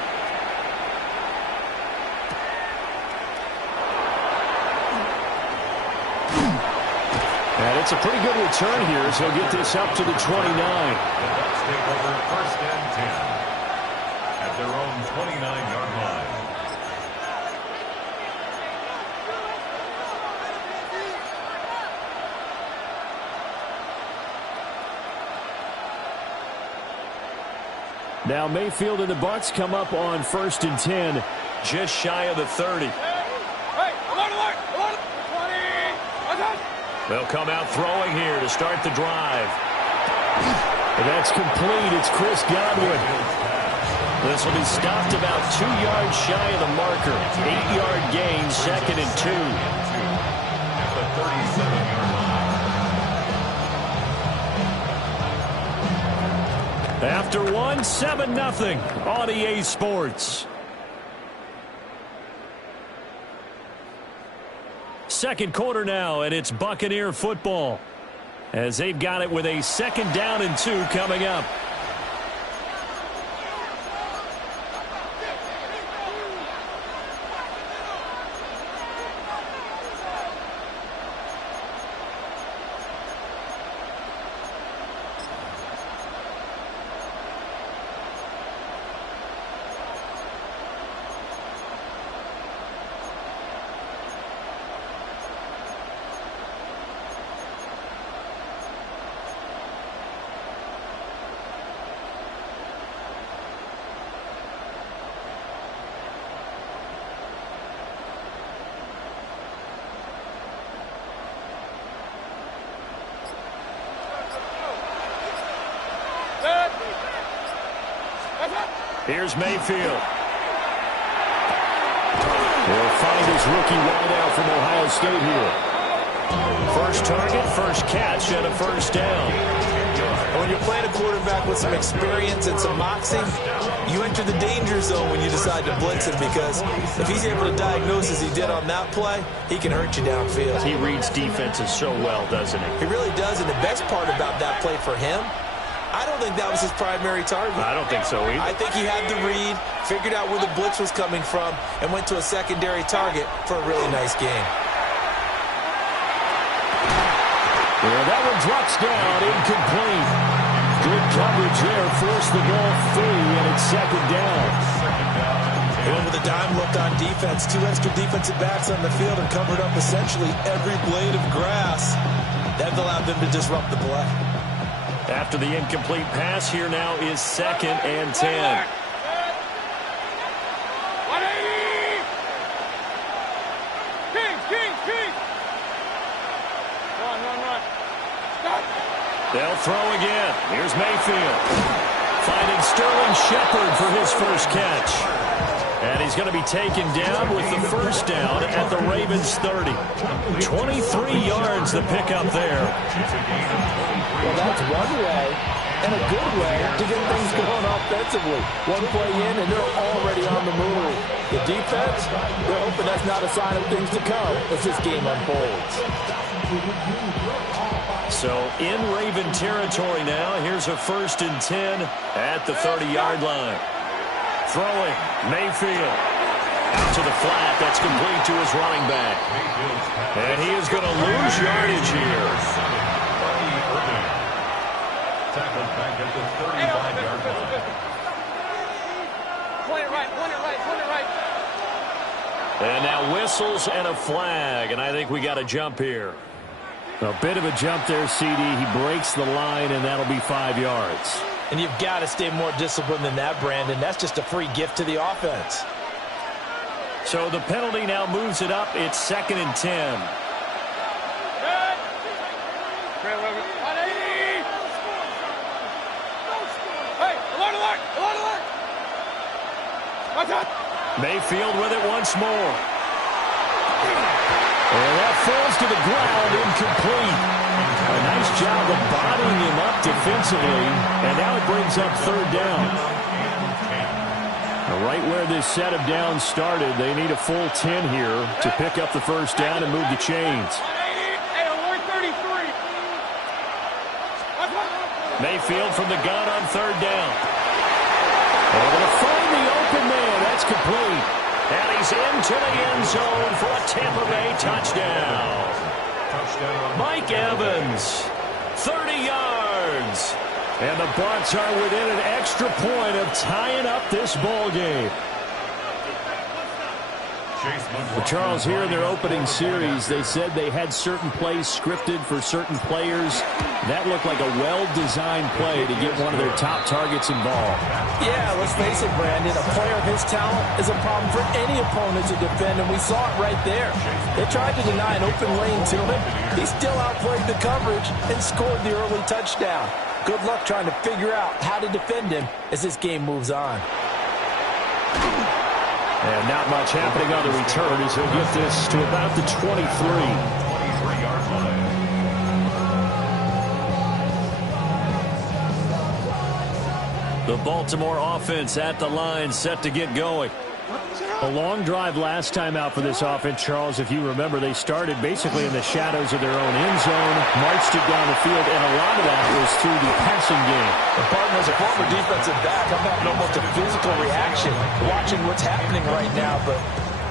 And it's a pretty good return here, so he'll get this up to the 29. The Bucs take over 1st and 10 at their own 29-yard line. Now Mayfield and the Bucs come up on 1st and 10, just shy of the 30. Hey, alert, 20. They'll come out throwing here to start the drive. And that's complete. It's Chris Godwin. This will be stopped about 2 yards shy of the marker. 8-yard gain, 2nd and 2. At the 37-yard line. After 1, 7-0 on EA Sports. Second quarter now, and it's Buccaneer football as they've got it with a 2nd down and 2 coming up. Here's Mayfield. He'll find his rookie wideout from Ohio State here. First target, first catch, and a first down. When you're playing a quarterback with some experience and some moxie, you enter the danger zone when you decide to blitz him, because if he's able to diagnose as he did on that play, he can hurt you downfield. He reads defenses so well, doesn't he? He really does, and the best part about that play for him, I don't think that was his primary target. I don't think so either. I think he had the read, figured out where the blitz was coming from, and went to a secondary target for a really nice gain. Yeah, that one drops down, incomplete. Good coverage there, forced the ball free, and it's second down. He went with a dime look on defense, 2 extra defensive backs on the field, and covered up essentially every blade of grass. That allowed them to disrupt the play. After the incomplete pass, here now is 2nd and 10. They'll throw again. Here's Mayfield. Finding Sterling Shepard for his first catch. And he's going to be taken down with the first down at the Ravens 30. 23 yards the pickup there. Well, that's one way and a good way to get things going offensively. One play in, and they're already on the move. The defense, they're hoping that's not a sign of things to come as this game unfolds. So in Raven territory now. Here's a 1st and 10 at the 30-yard line. Throwing, Mayfield. Out to the flat. That's complete to his running back. And he is going to lose yardage here. Tackled back at the 35-yard line. Point it right, point it right, point it right. And now whistles and a flag. And I think we got a jump here. A bit of a jump there, CD. He breaks the line, and that'll be 5 yards. And you've got to stay more disciplined than that, Brandon. That's just a free gift to the offense. So the penalty now moves it up. It's 2nd and 10. Hey, alert, alert, alert, alert. Watch out. Mayfield with it once more. And that falls to the ground, incomplete. A nice job of bodying him up defensively, and now it brings up 3rd down. Now, right where this set of downs started, they need a full 10 here to pick up the first down and move the chains. Hey, alert 33. Mayfield from the gun on 3rd down. They're going to find the open man. That's complete. And he's into the end zone for a Tampa Bay touchdown. Mike Evans, 30 yards. And the Bucs are within an extra point of tying up this ball game. Well, Charles, here in their opening series, they said they had certain plays scripted for certain players. That looked like a well-designed play to get one of their top targets involved. Yeah, let's face it, Brandon. A player of his talent is a problem for any opponent to defend, and we saw it right there. They tried to deny an open lane to him. He still outplayed the coverage and scored the early touchdown. Good luck trying to figure out how to defend him as this game moves on. And not much happening on the return as he'll get this to about the 23-yard line. The Baltimore offense at the line, set to get going. A long drive last time out for this offense, Charles. If you remember, they started basically in the shadows of their own end zone, marched it down the field, and a lot of that was through the passing game. The partner, as a former defensive back, I'm having almost a physical reaction watching what's happening right now, but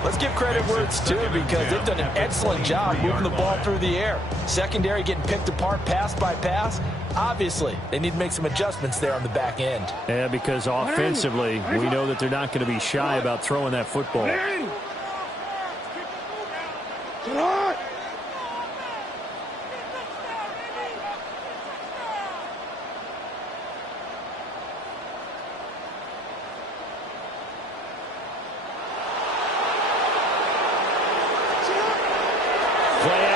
let's give credit where it's due because they've done an excellent job moving the ball through the air. Secondary getting picked apart pass by pass. Obviously, they need to make some adjustments there on the back end. Yeah, because offensively, we know that they're not going to be shy about throwing that football. Play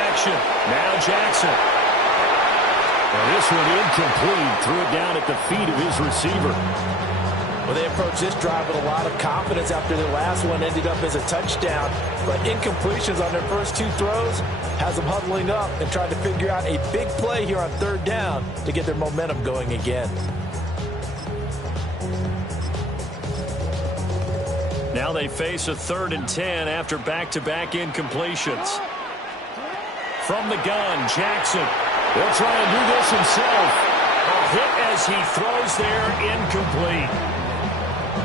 action. Now Jackson. And this one incomplete. Threw it down at the feet of his receiver. Well, they approached this drive with a lot of confidence after their last one ended up as a touchdown. But incompletions on their first 2 throws has them huddling up and trying to figure out a big play here on 3rd down to get their momentum going again. Now they face a 3rd and 10 after back-to-back incompletions. From the gun, Jackson will try and do this himself. A hit as he throws there, incomplete.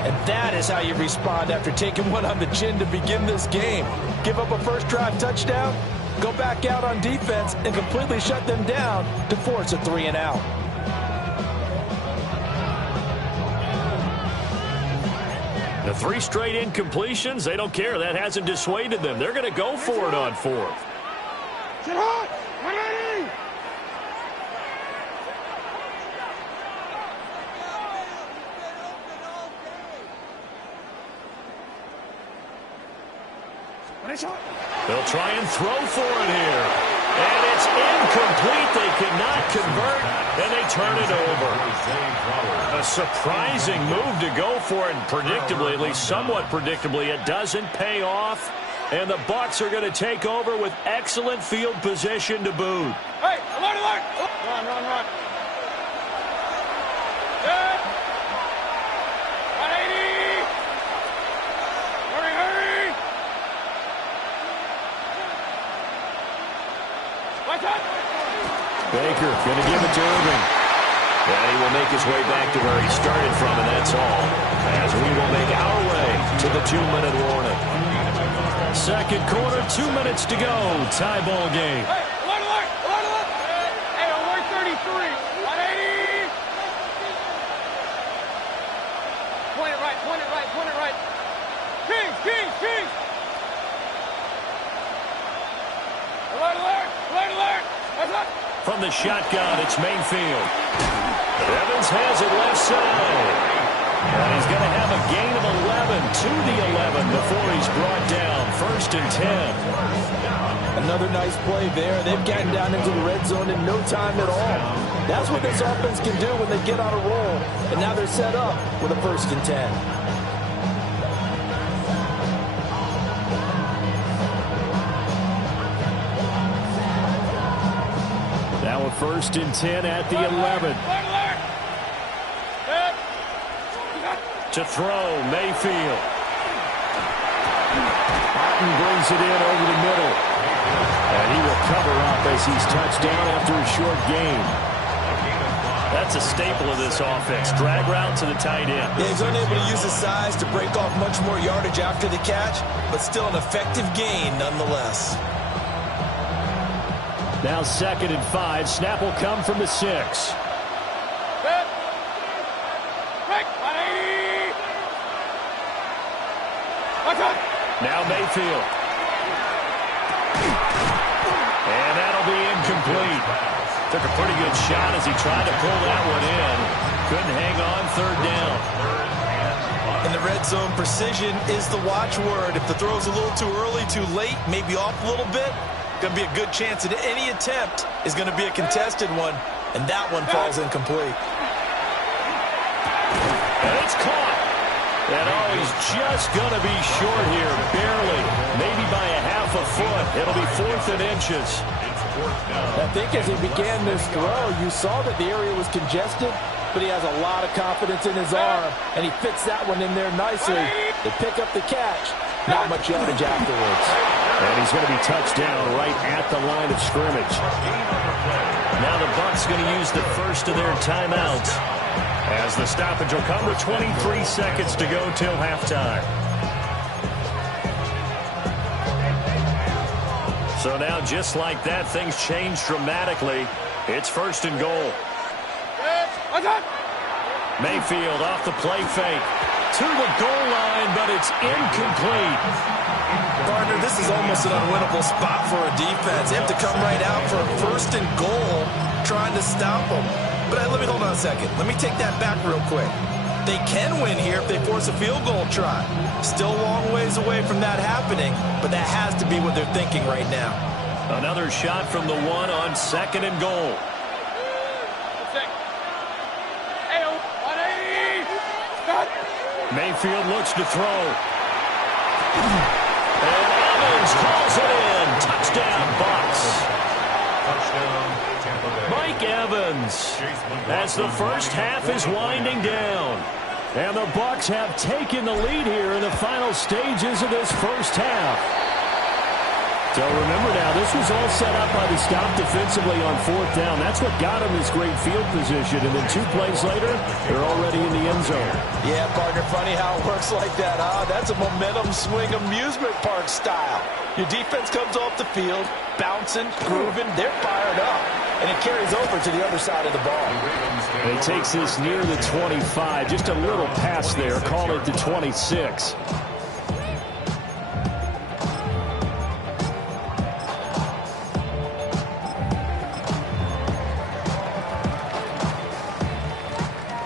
And that is how you respond after taking one on the chin to begin this game. Give up a first drive touchdown, go back out on defense, and completely shut them down to force a 3 and out. The 3 straight incompletions, they don't care. That hasn't dissuaded them. They're going to go for it on 4th. Sit hot! 180! They'll try and throw for it here. And it's incomplete. They cannot convert, and they turn it over. A surprising move to go for it, and predictably, at least somewhat predictably, it doesn't pay off. And the Bucs are going to take over with excellent field position to boot. Hey, alert, alert! Run, run, run. Good. 180! Hurry, hurry! Watch out! Baker going to give it to Irving. And he will make his way back to where he started from, and that's all. As we will make our way to the 2-minute warning. Second quarter, 2 minutes to go. Tie ball game. Hey, alert, alert! Alert, alert! Hey, alert 33! 180! Point it right, point it right, point it right. Kings, Kings, Kings! Alert, alert! Alert, alert! That's up! From the shotgun, it's Mayfield. Evans has it left side. And he's going to have a gain of 11 to the 11 before he's brought down. 1st and 10. Another nice play there. They've gotten down into the red zone in no time at all. That's what this offense can do when they get on a roll. And now they're set up with a 1st and 10. Now a 1st and 10 at the 11. To throw, Mayfield. Martin brings it in over the middle. And he will cover up as he's touched down after a short gain. That's a staple of this offense. Drag route to the tight end. Yeah, he's unable to use his size to break off much more yardage after the catch, but still an effective gain nonetheless. Now 2nd and 5. Snap will come from the 6. Now Mayfield. And that'll be incomplete. Took a pretty good shot as he tried to pull that one in. Couldn't hang on 3rd down. In the red zone, precision is the watchword. If the throw's a little too early, too late, maybe off a little bit, going to be a good chance that any attempt is going to be a contested one, and that one falls incomplete. And it's caught. And he's just going to be short here, barely, maybe by a half a foot. It'll be 4th and inches. I think as he began this throw, you saw that the area was congested, but he has a lot of confidence in his arm, and he fits that one in there nicely. They pick up the catch, not much yardage afterwards. And he's going to be touched down right at the line of scrimmage. Now the Bucs going to use the first of their timeouts, as the stoppage will come with 23 seconds to go till halftime. So now, just like that, things change dramatically. It's 1st and goal. Mayfield off the play fake to the goal line, but it's incomplete. Partner, this is almost an unwinnable spot for a defense. They have to come right out for a 1st and goal, trying to stop them. But let me hold on a second. Let me take that back real quick. They can win here if they force a field goal try. Still a long ways away from that happening, but that has to be what they're thinking right now. Another shot from the 1 on 2nd and goal. Hey, 180! Mayfield looks to throw. And Evans calls it in. Touchdown, Bucs. Touchdown, Tampa Bay. Mike Evans, as the first half is winding down. And the Bucs have taken the lead here in the final stages of this first half. So remember now, this was all set up by the stop defensively on fourth down. That's what got them this great field position. And then 2 plays later, they're already in the end zone. Yeah, partner, funny how it works like that, huh? That's a momentum swing amusement park style. Your defense comes off the field, bouncing, grooving, they're fired up. And it carries over to the other side of the ball. It takes this near the 25. Just a little pass there. Call it the 26.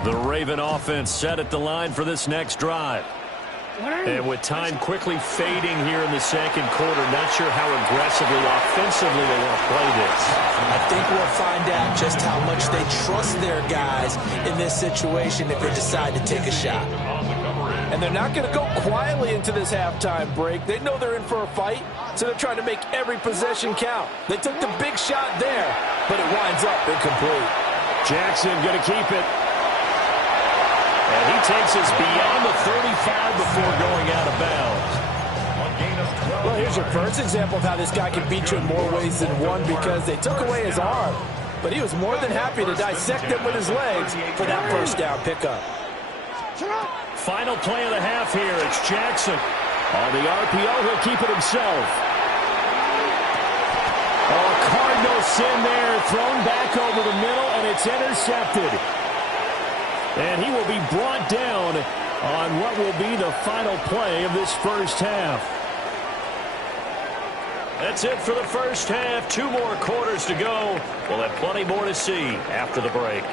The Raven offense set at the line for this next drive. And with time quickly fading here in the second quarter, not sure how aggressively, offensively they want to play this. I think we'll find out just how much they trust their guys in this situation if they decide to take a shot. And they're not going to go quietly into this halftime break. They know they're in for a fight, so they're trying to make every possession count. They took the big shot there, but it winds up incomplete. Jackson going to keep it. And he takes us beyond the 35 before going out of bounds. Well, here's your first example of how this guy can beat you in more ways than one, because they took away his arm. But he was more than happy to dissect them with his legs for that first down pickup. Final play of the half here. It's Jackson. On the RPO, he'll keep it himself. Oh, Cardinal sin there. Thrown back over the middle, and it's intercepted. And he will be brought down on what will be the final play of this first half. That's it for the first half. 2 more quarters to go. We'll have plenty more to see after the break.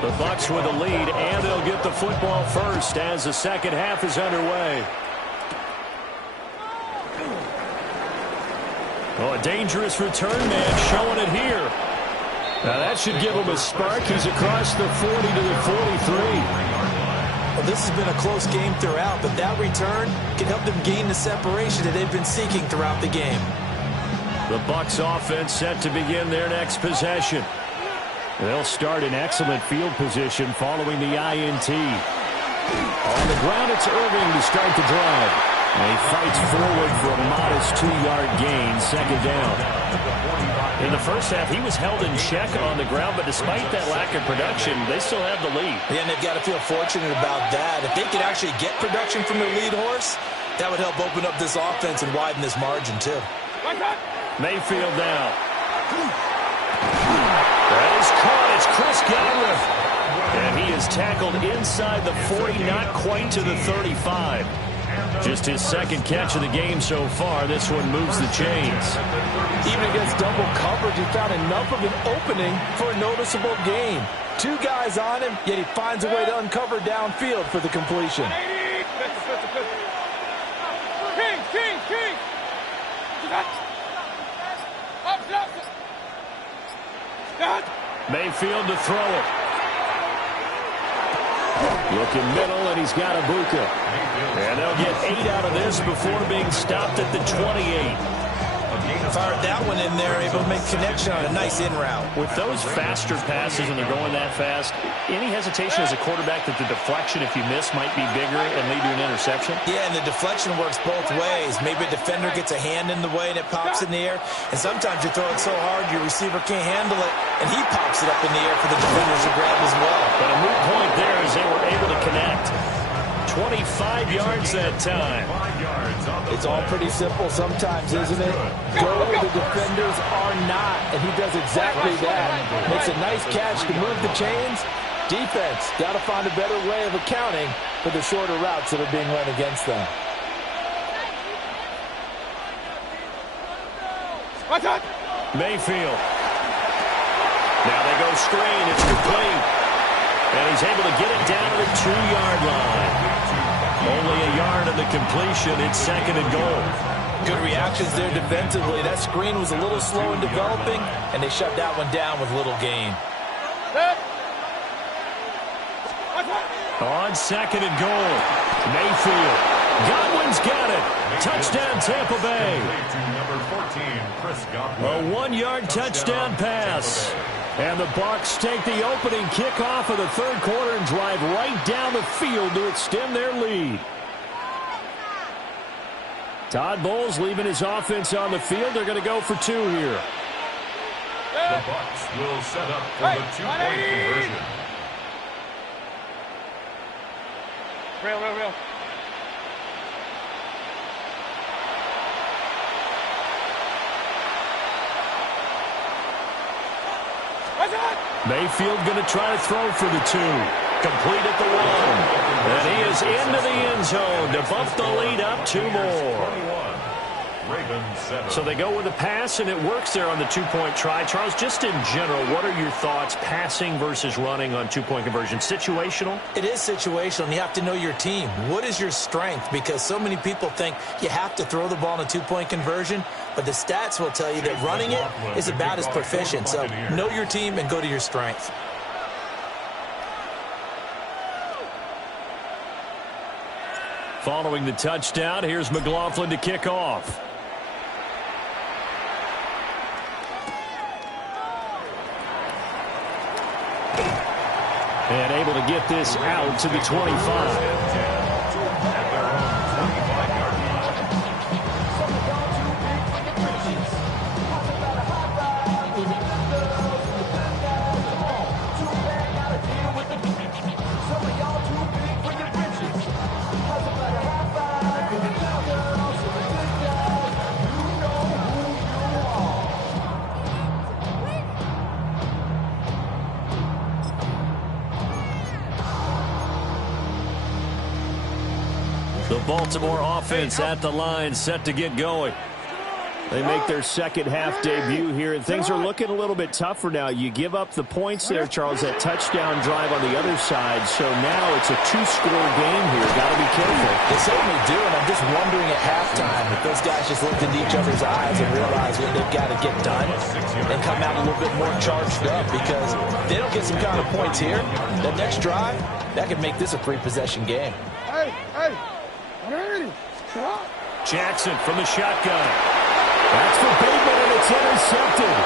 The Bucs with a lead, and they'll get the football first as the second half is underway. Oh, a dangerous return man showing it here. Now that should give him a spark. He's across the 40 to the 43. Well, this has been a close game throughout, but that return can help them gain the separation that they've been seeking throughout the game. The Bucs offense set to begin their next possession. They'll start in excellent field position following the INT. On the ground, it's Irving to start the drive. And he fights forward for a modest 2-yard gain, second down. In the first half, he was held in check on the ground, but despite that lack of production, they still have the lead. Yeah, and they've got to feel fortunate about that. If they could actually get production from their lead horse, that would help open up this offense and widen this margin, too. Mayfield now. That is caught. It's Chris Godwin. And he is tackled inside the 40, not quite to the 35. Just his second catch of the game so far. This one moves the chains. Even against double coverage, he found enough of an opening for a noticeable gain. 2 guys on him, yet he finds a way to uncover downfield for the completion. King! Mayfield to throw it. Looking middle, and he's got Ibuka. And they'll get 8 out of this before being stopped at the 28. Fired that one in there, able to make connection on a nice in route. With those faster passes and they're going that fast, any hesitation as a quarterback that the deflection, if you miss, might be bigger and lead to an interception? Yeah, and the deflection works both ways. Maybe a defender gets a hand in the way and it pops in the air. And sometimes you throw it so hard your receiver can't handle it, and he pops it up in the air for the defenders to grab as well. But a moot point there as they were able to connect. 25 yards that time. It's all pretty simple sometimes, isn't it? Go where the defenders are not, and he does exactly that. Makes a nice catch to move the chains. Defense, got to find a better way of accounting for the shorter routes that are being run against them. Mayfield. Now they go screen. It's complete. And he's able to get it down to the 2-yard line. Only a yard in the completion. It's 2nd and goal. Good reactions there defensively. That screen was a little slow in developing, and they shut that one down with little gain. On 2nd and goal, Mayfield. Godwin's got it. Touchdown, Tampa Bay. A 1-yard touchdown pass. And the Bucs take the opening kickoff of the 3rd quarter and drive right down the field to extend their lead. Todd Bowles leaving his offense on the field. They're going to go for 2 here. The Bucs will set up for the 2-point conversion. Real. Mayfield going to try to throw for the 2. Complete at the 1. And he is into the end zone to bump the lead up 2 more. So they go with a pass, and it works there on the 2-point try. Charles, just in general, what are your thoughts passing versus running on 2-point conversion? Situational? It is situational, and you have to know your team. What is your strength? Because so many people think you have to throw the ball in a 2-point conversion, but the stats will tell you that running it is about as proficient. So know your team and go to your strength. Following the touchdown, here's McLaughlin to kick off. And able to get this out to the 25. The Baltimore offense at the line, set to get going. They make their second half debut here, and things are looking a little bit tougher now. You give up the points there, Charles, that touchdown drive on the other side. So now it's a 2-score game here. Got to be careful. They certainly do, and I'm just wondering at halftime if those guys just looked into each other's eyes and realized what they've got to get done and come out a little bit more charged up, because if they don't get some kind of points here, that next drive, that could make this a 3-possession game. Hey. Jackson from the shotgun. That's for Bateman, and it's intercepted.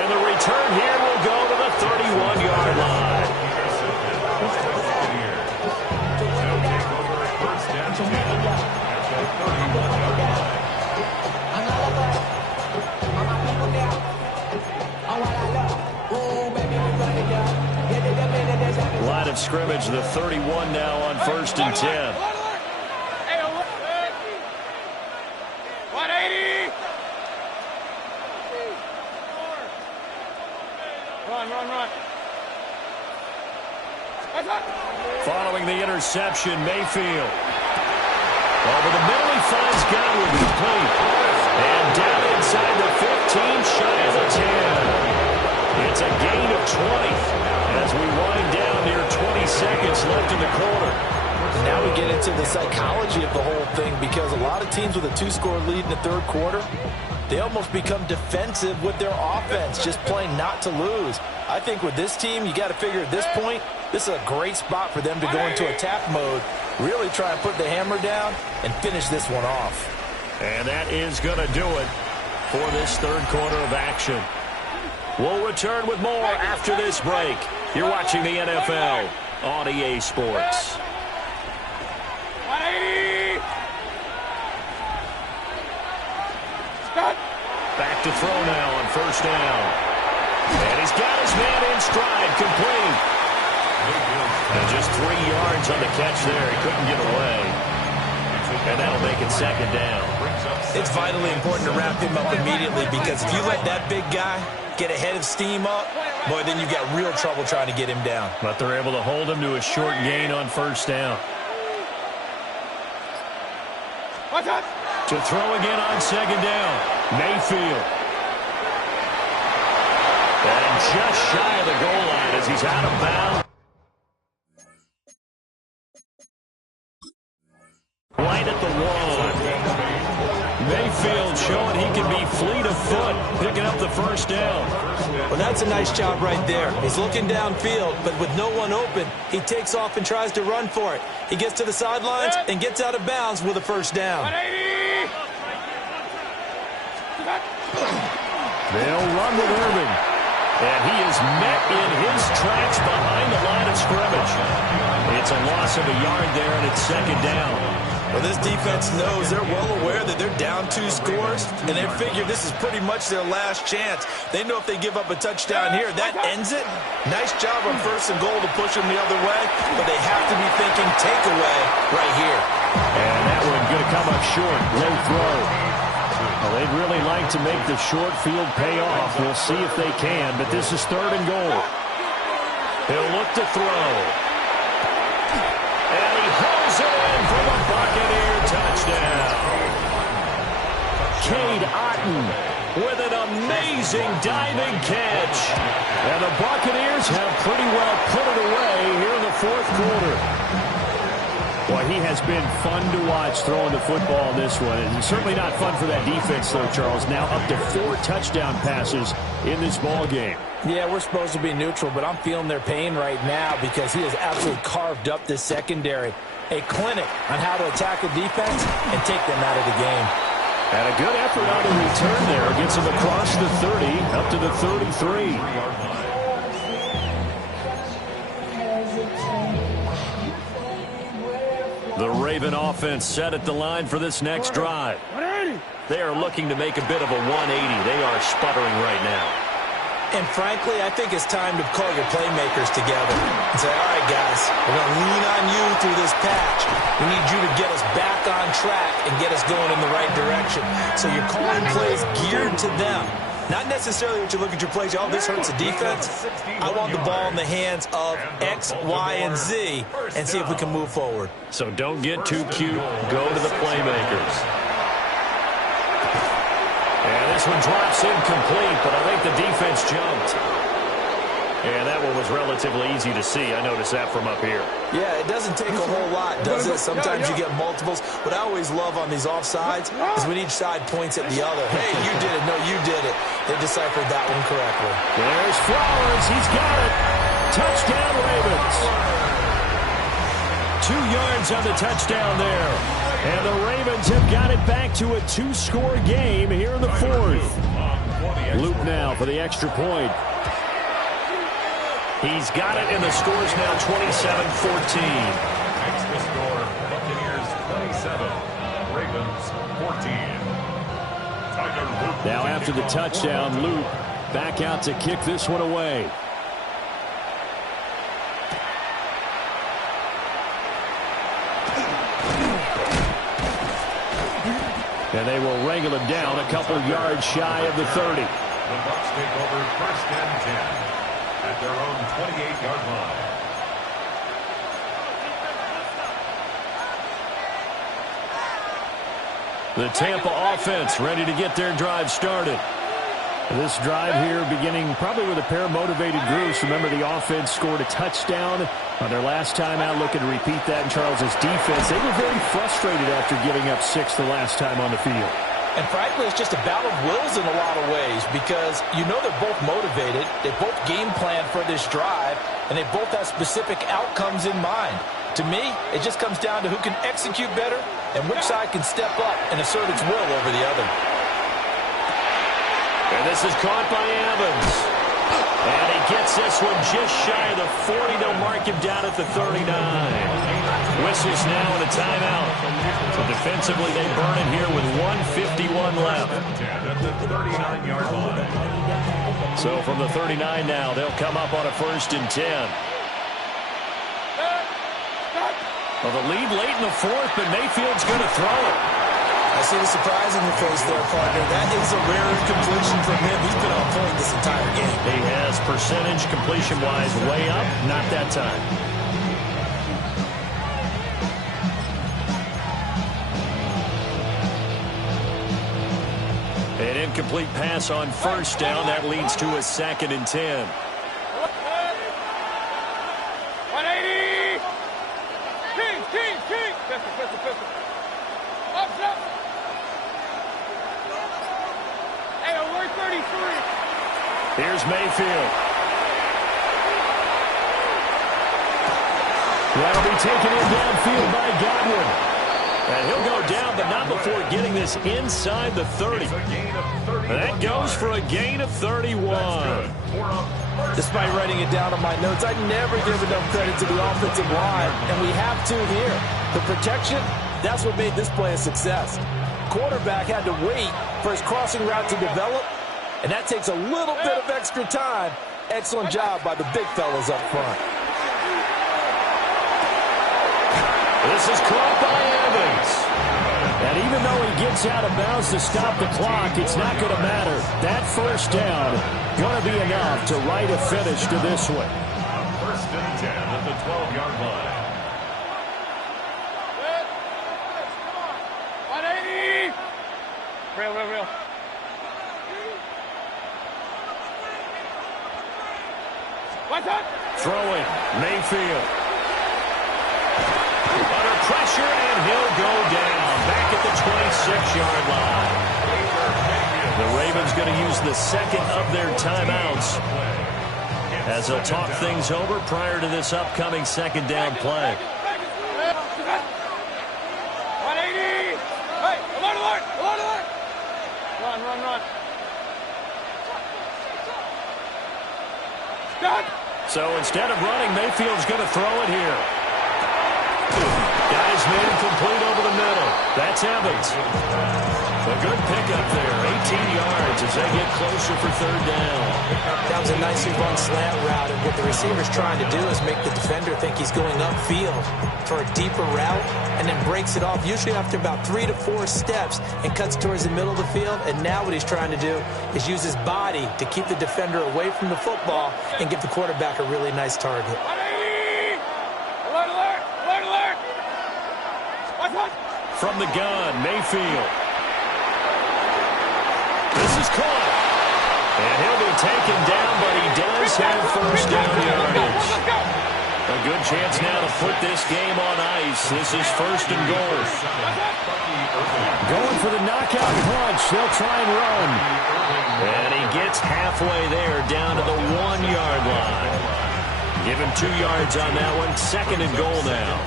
And the return here will go to the 31-yard line. Line of scrimmage, the 31 now on 1st and 10. 180. Run. Following the interception, Mayfield. Over the middle, he finds Godwin complete. And down inside the 15, shy of the 10. It's a gain of 20 as we wind down near 20 seconds left in the quarter. Now we get into the psychology of the whole thing, because a lot of teams with a 2-score lead in the 3rd quarter, they almost become defensive with their offense, just playing not to lose. I think with this team, you got to figure at this point, this is a great spot for them to go into attack mode, really try and put the hammer down and finish this one off. And that is going to do it for this 3rd quarter of action. We'll return with more after this break. You're watching the NFL on EA Sports. 180. Back to throw now on 1st down. And he's got his man in stride, complete. And just 3 yards on the catch there. He couldn't get away. And that'll make it 2nd down. It's vitally important to wrap him up immediately, because if you let that big guy get ahead of steam up, boy, then you've got real trouble trying to get him down. But they're able to hold him to a short gain on 1st down. To throw again on 2nd down, Mayfield. And just shy of the goal line as he's out of bounds. right at the 1. Mayfield showing he can be fleet of foot, picking up the first down. Well, that's a nice job right there. He's looking downfield, but with no one open, he takes off and tries to run for it. He gets to the sidelines and gets out of bounds with a first down. They'll run with Irving. And he is met in his tracks behind the line of scrimmage. It's a loss of a yard there, and it's second down. Well, this defense knows, they're well aware that they're down 2 scores, and they figure this is pretty much their last chance. They know if they give up a touchdown here, that ends it. Nice job on 1st and goal to push them the other way, but they have to be thinking takeaway right here. And that one going to come up short. Low throw. Well, they'd really like to make the short field pay off. We'll see if they can, but this is 3rd and goal. He'll look to throw. And he hauls it in for the Buccaneer touchdown. Cade Otton with an amazing diving catch. And the Buccaneers have pretty well put it away here in the 4th quarter. Boy, he has been fun to watch throwing the football in this one. And certainly not fun for that defense, though, Charles. Now up to 4 touchdown passes in this ball game. Yeah, we're supposed to be neutral, but I'm feeling their pain right now because he has absolutely carved up this secondary. A clinic on how to attack a defense and take them out of the game. And a good effort on the return there. Gets him across the 30, up to the 33. The Raven offense set at the line for this next drive. They are looking to make a bit of a 180. They are sputtering right now. And frankly, I think it's time to call your playmakers together and say, all right, guys, we're going to lean on you through this patch. We need you to get us back on track and get us going in the right direction. So you're calling plays geared to them. Not necessarily what you look at your plays, oh, this hurts the defense. I want the ball in the hands of X, Y, and Z and see if we can move forward. So don't get too cute. Go to the playmakers. And this one drops incomplete, but I think the defense jumped. And that one was relatively easy to see. I noticed that from up here. Yeah, it doesn't take a whole lot, does it? Sometimes you get multiples. What I always love on these offsides is when each side points at the other. Hey, you did it. No, you did it. They deciphered that one correctly. There's Flowers. He's got it. Touchdown, Ravens. 2 yards on the touchdown there. And the Ravens have got it back to a 2-score game here in the 4th. Luke now for the extra point. He's got it, and the score's now 27-14. Makes the score Buccaneers 27, Ravens 14. Now after the touchdown, Luke back out to kick this one away. And they will wrangle him down a couple yards shy of the 30. The Bucs take over 1st and 10. At their own 28-yard line. The Tampa offense ready to get their drive started. This drive here beginning probably with a pair of motivated groups. Remember, the offense scored a touchdown on their last time out. Looking to repeat that in Charles's defense. They were very frustrated after giving up 6 the last time on the field. And frankly, it's just a battle of wills in a lot of ways because you know they're both motivated. They both game plan for this drive, and they both have specific outcomes in mind. To me, it just comes down to who can execute better and which side can step up and assert its will over the other. And this is caught by Evans. And he gets this one just shy of the 40. They'll mark him down at the 39. Whistles now and a timeout. So defensively, they burn it here with 1:51 left. At the 39-yard line. So from the 39 now, they'll come up on a 1st and 10. Well, the lead late in the 4th, but Mayfield's going to throw it. I see the surprise in your face there, partner. That is a rare completion from him. He's been on point this entire game. He has percentage completion-wise way up. Not that time. An incomplete pass on 1st down. That leads to a 2nd and 10. 180! King! Pistol! Hey, alert 33. Here's Mayfield. That'll be taken in downfield by Godwin. And he'll go down, but not before getting this inside the 30. That goes for a gain of 31. Despite writing it down on my notes, I never give enough credit to the offensive line, and we have to here. The protection, that's what made this play a success. Quarterback had to wait for his crossing route to develop, and that takes a little bit of extra time. Excellent job by the big fellas up front. This is caught by Evans. And even though he gets out of bounds to stop the clock, it's not going to matter. That first down going to be enough to write a finish to this one. First and 10 at the 12-yard line. Good. Come on. 180. Real. What's up? Throwing, Mayfield. Under pressure, and he'll go down. Back at the 26-yard line. The Ravens going to use the second of their timeouts as they'll talk things over prior to this upcoming second down play. 180. Hey, alert. Run. Stop. So instead of running, Mayfield's going to throw it here. Got his man complete over the middle. That's Evans. A good pickup there. 18 yards as they get closer for third down. That was a nicely run slant route, and what the receiver's trying to do is make the defender think he's going upfield for a deeper route, and then breaks it off, usually after about 3 to 4 steps, and cuts towards the middle of the field. And now what he's trying to do is use his body to keep the defender away from the football and give the quarterback a really nice target. Alert. What? From the gun, Mayfield. This is caught. And he'll be taken down, but he does have first down yardage. A good chance now to put this game on ice. This is first and goal. Going for the knockout punch. They'll try and run. And he gets halfway there, down to the 1-yard line. Give him 2 yards on that one. Second and goal now.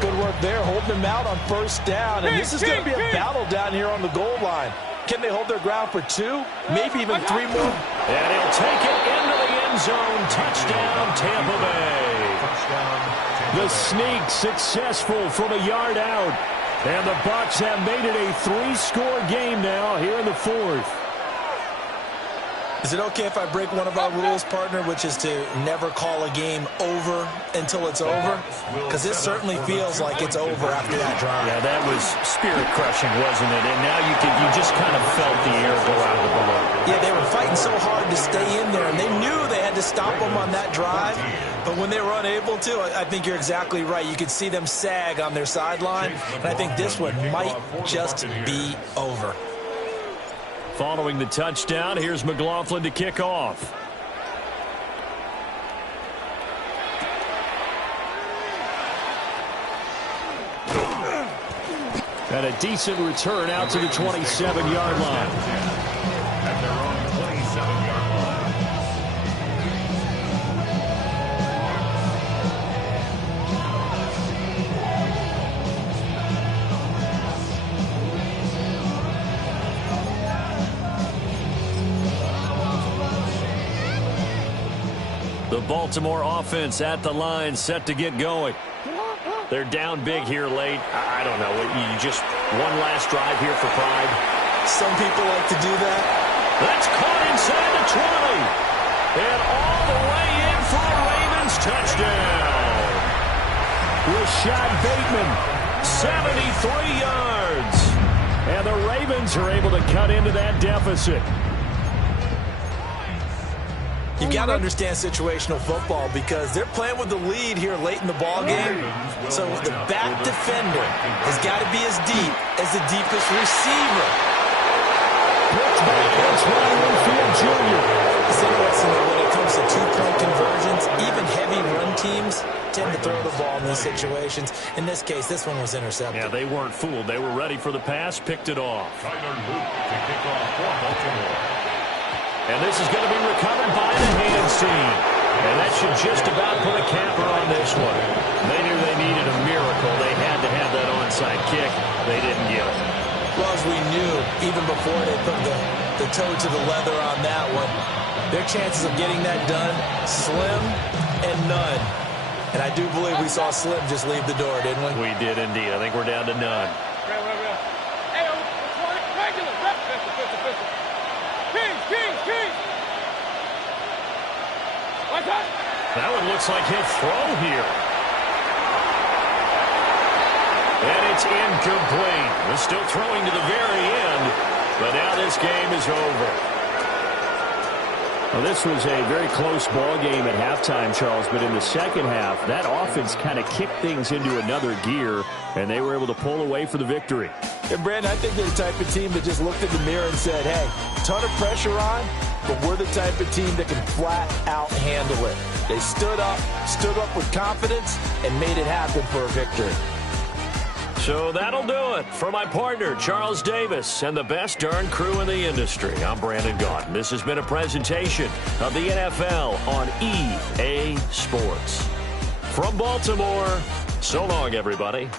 Good work there, holding him out on first down. And this is going to be a battle down here on the goal line. Can they hold their ground for 2, maybe even 3 more? And he'll take it into the end zone. Touchdown, Tampa Bay. The sneak successful from a yard out. And the Bucs have made it a 3-score game now here in the 4th. Is it okay if I break one of our rules, partner, which is to never call a game over until it's over? Because this certainly feels like it's over after that drive. Yeah, that was spirit-crushing, wasn't it? And now you just kind of felt the air go out of the balloon. Yeah, they were fighting so hard to stay in there, and they knew they had to stop them on that drive. But when they were unable to, I think you're exactly right. You could see them sag on their sideline, and I think this one might just be over. Following the touchdown, here's McLaughlin to kick off. And a decent return out to the 27-yard line. At their own 27-yard line. The Baltimore offense at the line, set to get going. They're down big here late. I don't know. You just one last drive here for pride. Some people like to do that. That's caught inside the 20. And all the way in for a Ravens touchdown. Rashad Bateman, 73 yards. And the Ravens are able to cut into that deficit. You got to understand situational football because they're playing with the lead here late in the ball game. So the back defender has got to be as deep as the deepest receiver. Picked by Antoine Winfield Jr. It's interesting that when it comes to 2-point conversions, even heavy run teams tend to throw the ball in these situations. In this case, this one was intercepted. Yeah, they weren't fooled. They were ready for the pass, picked it off. Tyler Luke to kick off for Baltimore. And this is going to be recovered by the hands team. And that should just about put a capper on this one. They knew they needed a miracle. They had to have that onside kick. They didn't get it. Well, as we knew, even before they put the toe to the leather on that one, their chances of getting that done, slim and none. And I do believe we saw Slim just leave the door, didn't we? We did indeed. I think we're down to none. Hey, regular. Pistol. Kings. What's that? That one looks like he'll throw here. And it's incomplete. We're still throwing to the very end, but now this game is over. Well, this was a very close ball game at halftime, Charles, but in the second half, that offense kind of kicked things into another gear, and they were able to pull away for the victory. And, Brandon, I think they're the type of team that just looked in the mirror and said, hey, ton of pressure on, but we're the type of team that can flat out handle it. They stood up with confidence, and made it happen for a victory. So that'll do it. For my partner, Charles Davis, and the best darn crew in the industry, I'm Brandon Gaudin. This has been a presentation of the NFL on EA Sports. From Baltimore, so long, everybody.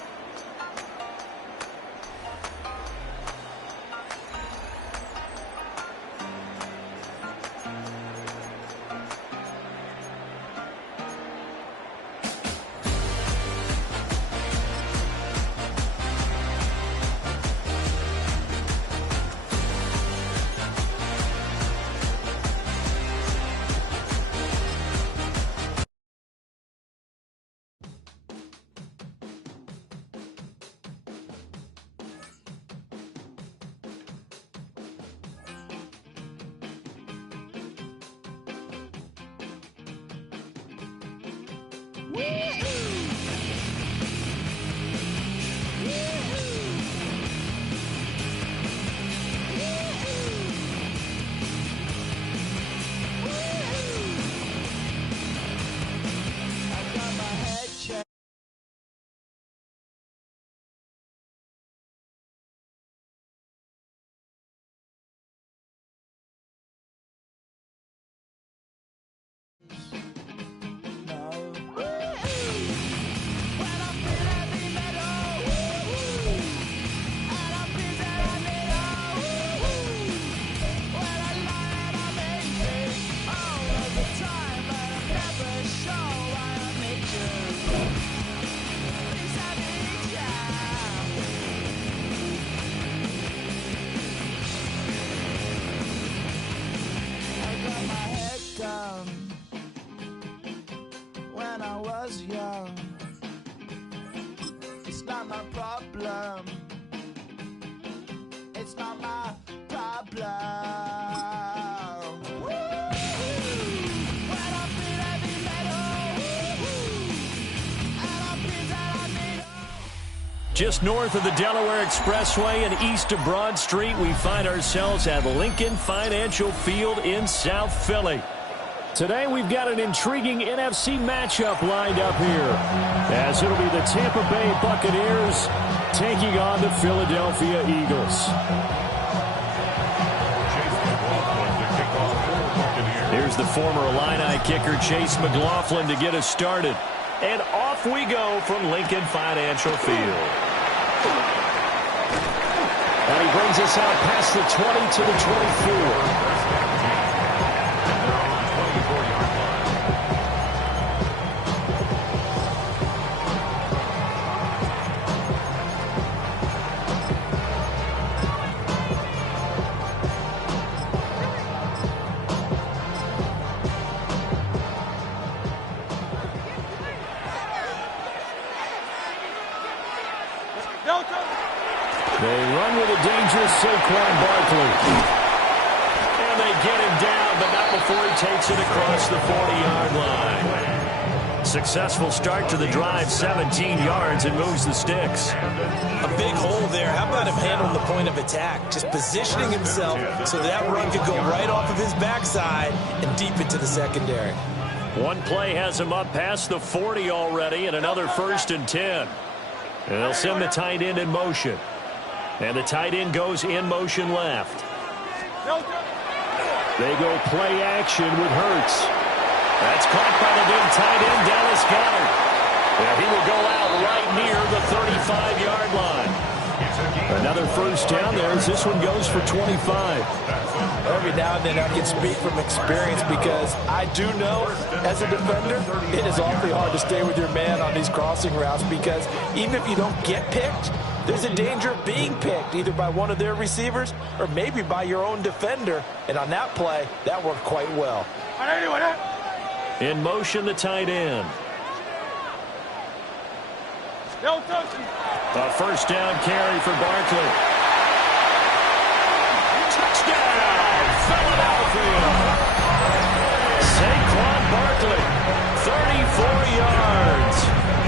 Just north of the Delaware Expressway and east of Broad Street, we find ourselves at Lincoln Financial Field in South Philly. Today we've got an intriguing NFC matchup lined up here, as it'll be the Tampa Bay Buccaneers taking on the Philadelphia Eagles. Here's the former Illini kicker Chase McLaughlin to get us started. And off we go from Lincoln Financial Field. And he brings us out past the 20 to the 24. They run with a dangerous Saquon Barkley. And they get him down, but not before he takes it across the 40-yard line. Successful start to the drive, 17 yards, and moves the sticks. A big hole there. How about him handling the point of attack? Just positioning himself so that run could go right off of his backside and deep into the secondary. One play has him up past the 40 already, and another 1st and 10. And they'll send the tight end in motion. And the tight end goes in motion left. They go play action with Hurts. That's caught by the big tight end, Dallas Goedert. And he will go out right near the 35-yard line. Another 1st down there as this one goes for 25. Every now and then I can speak from experience because I do know as a defender it is awfully hard to stay with your man on these crossing routes because even if you don't get picked, there's a danger of being picked either by one of their receivers or maybe by your own defender. And on that play, that worked quite well. In motion, the tight end. A 1st down carry for Barkley. Touchdown, Philadelphia. Saquon Barkley, 34 yards.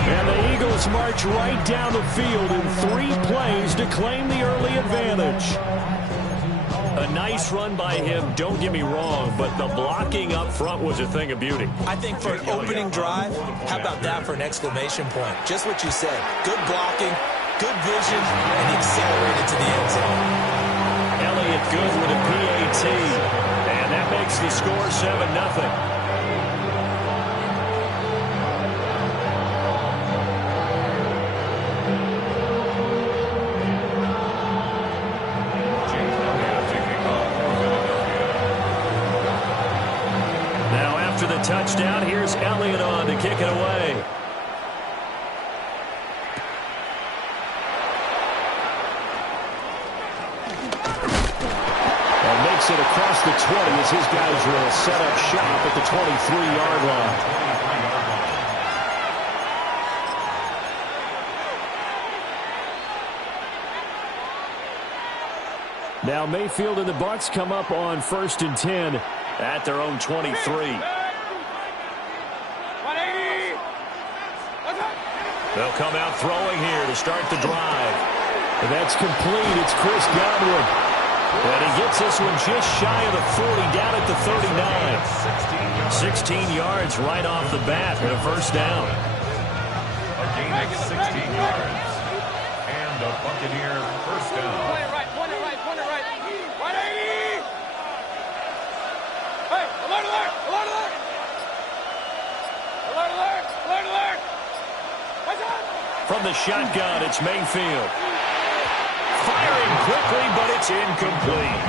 And the Eagles march right down the field in 3 plays to claim the early advantage. A nice run by him, don't get me wrong, but the blocking up front was a thing of beauty. I think for an opening drive, how about that for an exclamation point? Just what you said. Good blocking, good vision, and he accelerated to the end zone. Elliott good with a PAT, and that makes the score 7-0. Touchdown. Here's Elliott on to kick it away. And makes it across the 20 as his guys will set up shop at the 23-yard line. Now Mayfield and the Bucs come up on 1st and 10 at their own 23. They'll come out throwing here to start the drive. And that's complete. It's Chris Godwin. And he gets this one just shy of the 40, down at the 39. 16 yards right off the bat and a 1st down. A gain of 16 yards. And a Buccaneer 1st down. Point it right, point it right, point it right. 180! Hey, alert, alert, alert, alert! Alert, alert, alert, alert! From the shotgun, it's Mayfield. Firing quickly, but it's incomplete.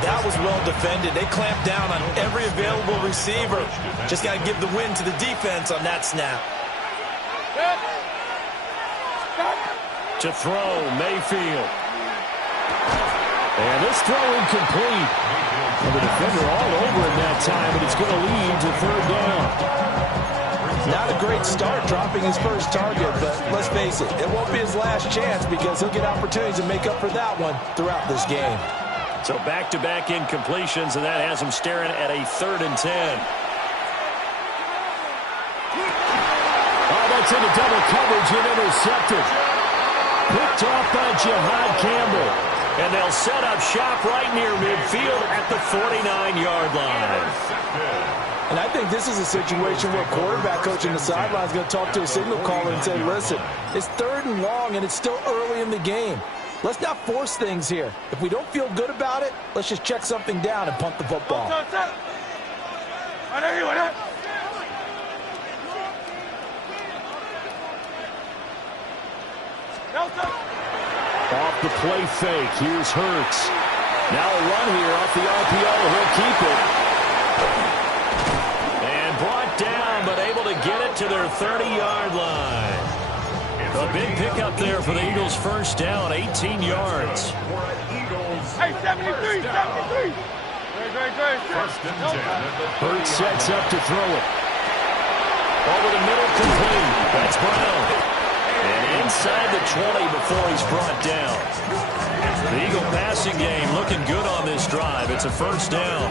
That was well defended. They clamped down on every available receiver. Just got to give the win to the defense on that snap. To throw, Mayfield. And this throw incomplete. And the defender all over it that time, but it's going to lead to 3rd down. Not a great start dropping his first target, but let's face it, it won't be his last chance because he'll get opportunities to make up for that one throughout this game. So back-to-back incompletions, and that has him staring at a 3rd and 10. Oh, that's into double coverage and intercepted. Picked off by Jihad Campbell. And they'll set up shop right near midfield at the 49-yard line. And I think this is a situation where quarterback coach on the sideline is going to talk to a signal caller and say, listen, it's 3rd and long and it's still early in the game. Let's not force things here. If we don't feel good about it, let's just check something down and punt the football. Off the play fake, here's Hurts. Now a run here off the RPO, he'll keep it. Brought down, but able to get it to their 30-yard line. A big pickup there for the Eagles' 1st down, 18 yards. Hey, 73, 73. Hurts sets up to throw it. Over the middle, complete. That's Brown. And inside the 20 before he's brought down. The Eagle passing game looking good on this drive. It's a 1st down.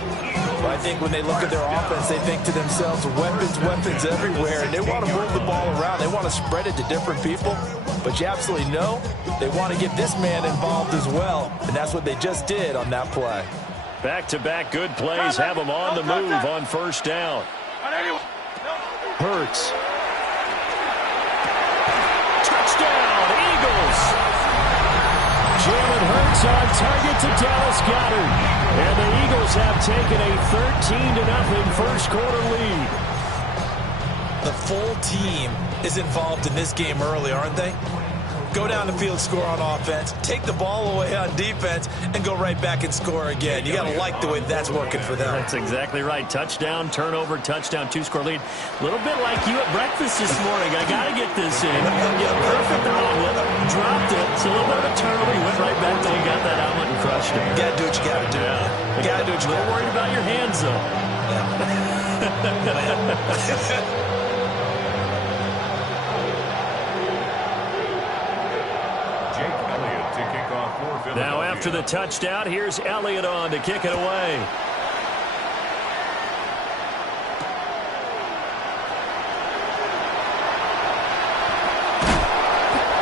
Well, I think when they look at their offense, they think to themselves, weapons, weapons everywhere, and they want to move the ball around. They want to spread it to different people, but you absolutely know they want to get this man involved as well, and that's what they just did on that play. Back-to-back good plays have them on the move on 1st down. Hurts. Touchdown, Eagles. Jalen Hurts on target to Dallas Goedert. And the Eagles have taken a 13-0 first quarter lead. The full team is involved in this game early, aren't they? Go down the field, score on offense, take the ball away on defense, and go right back and score again. You got to like the way that's working for them. That's exactly right. Touchdown, turnover, touchdown, two-score lead. A little bit like you at breakfast this morning. I got to get this in. Perfect omelet. Dropped it. It's a little bit of a turnover. You went right back till you got that omelet and crushed it. You got to do what you got to do. You got to do what you got to do. Worried about your hands, though. Yeah. Now after the touchdown, here's Elliott on to kick it away.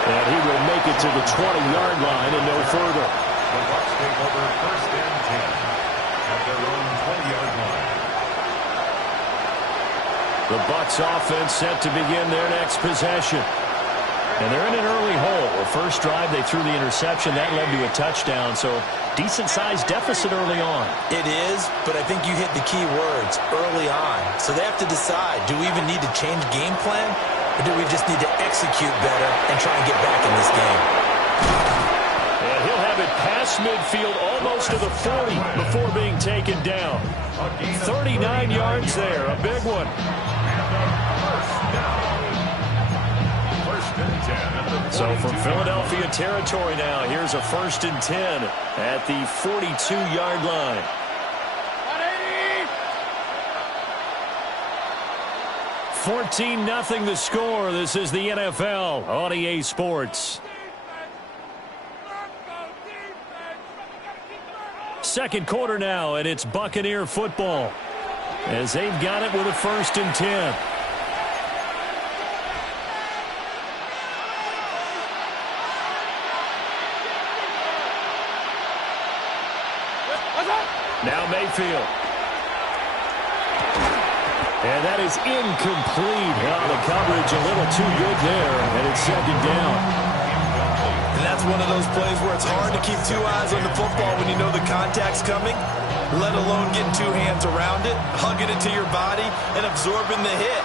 And he will make it to the 20-yard line and no further. The Bucs take over first and 10 at their own 20-yard line. The Bucs offense set to begin their next possession. And they're in an early hole. The first drive, they threw the interception. That led to a touchdown, so decent-sized deficit early on. It is, but I think you hit the key words, early on. So they have to decide, do we even need to change game plan, or do we just need to execute better and try and get back in this game? And he'll have it past midfield almost to the 40 before being taken down. 39 yards there, a big one. So from Philadelphia territory now, here's a 1st and 10 at the 42-yard line. 14-0 the score. This is the NFL on EA Sports. Second quarter now, and it's Buccaneer football as they've got it with a 1st and 10. Now Mayfield. And that is incomplete. Well, the coverage a little too good there, and it's 2nd down. And that's one of those plays where it's hard to keep 2 eyes on the football when you know the contact's coming, let alone getting 2 hands around it, hugging it to your body, and absorbing the hit,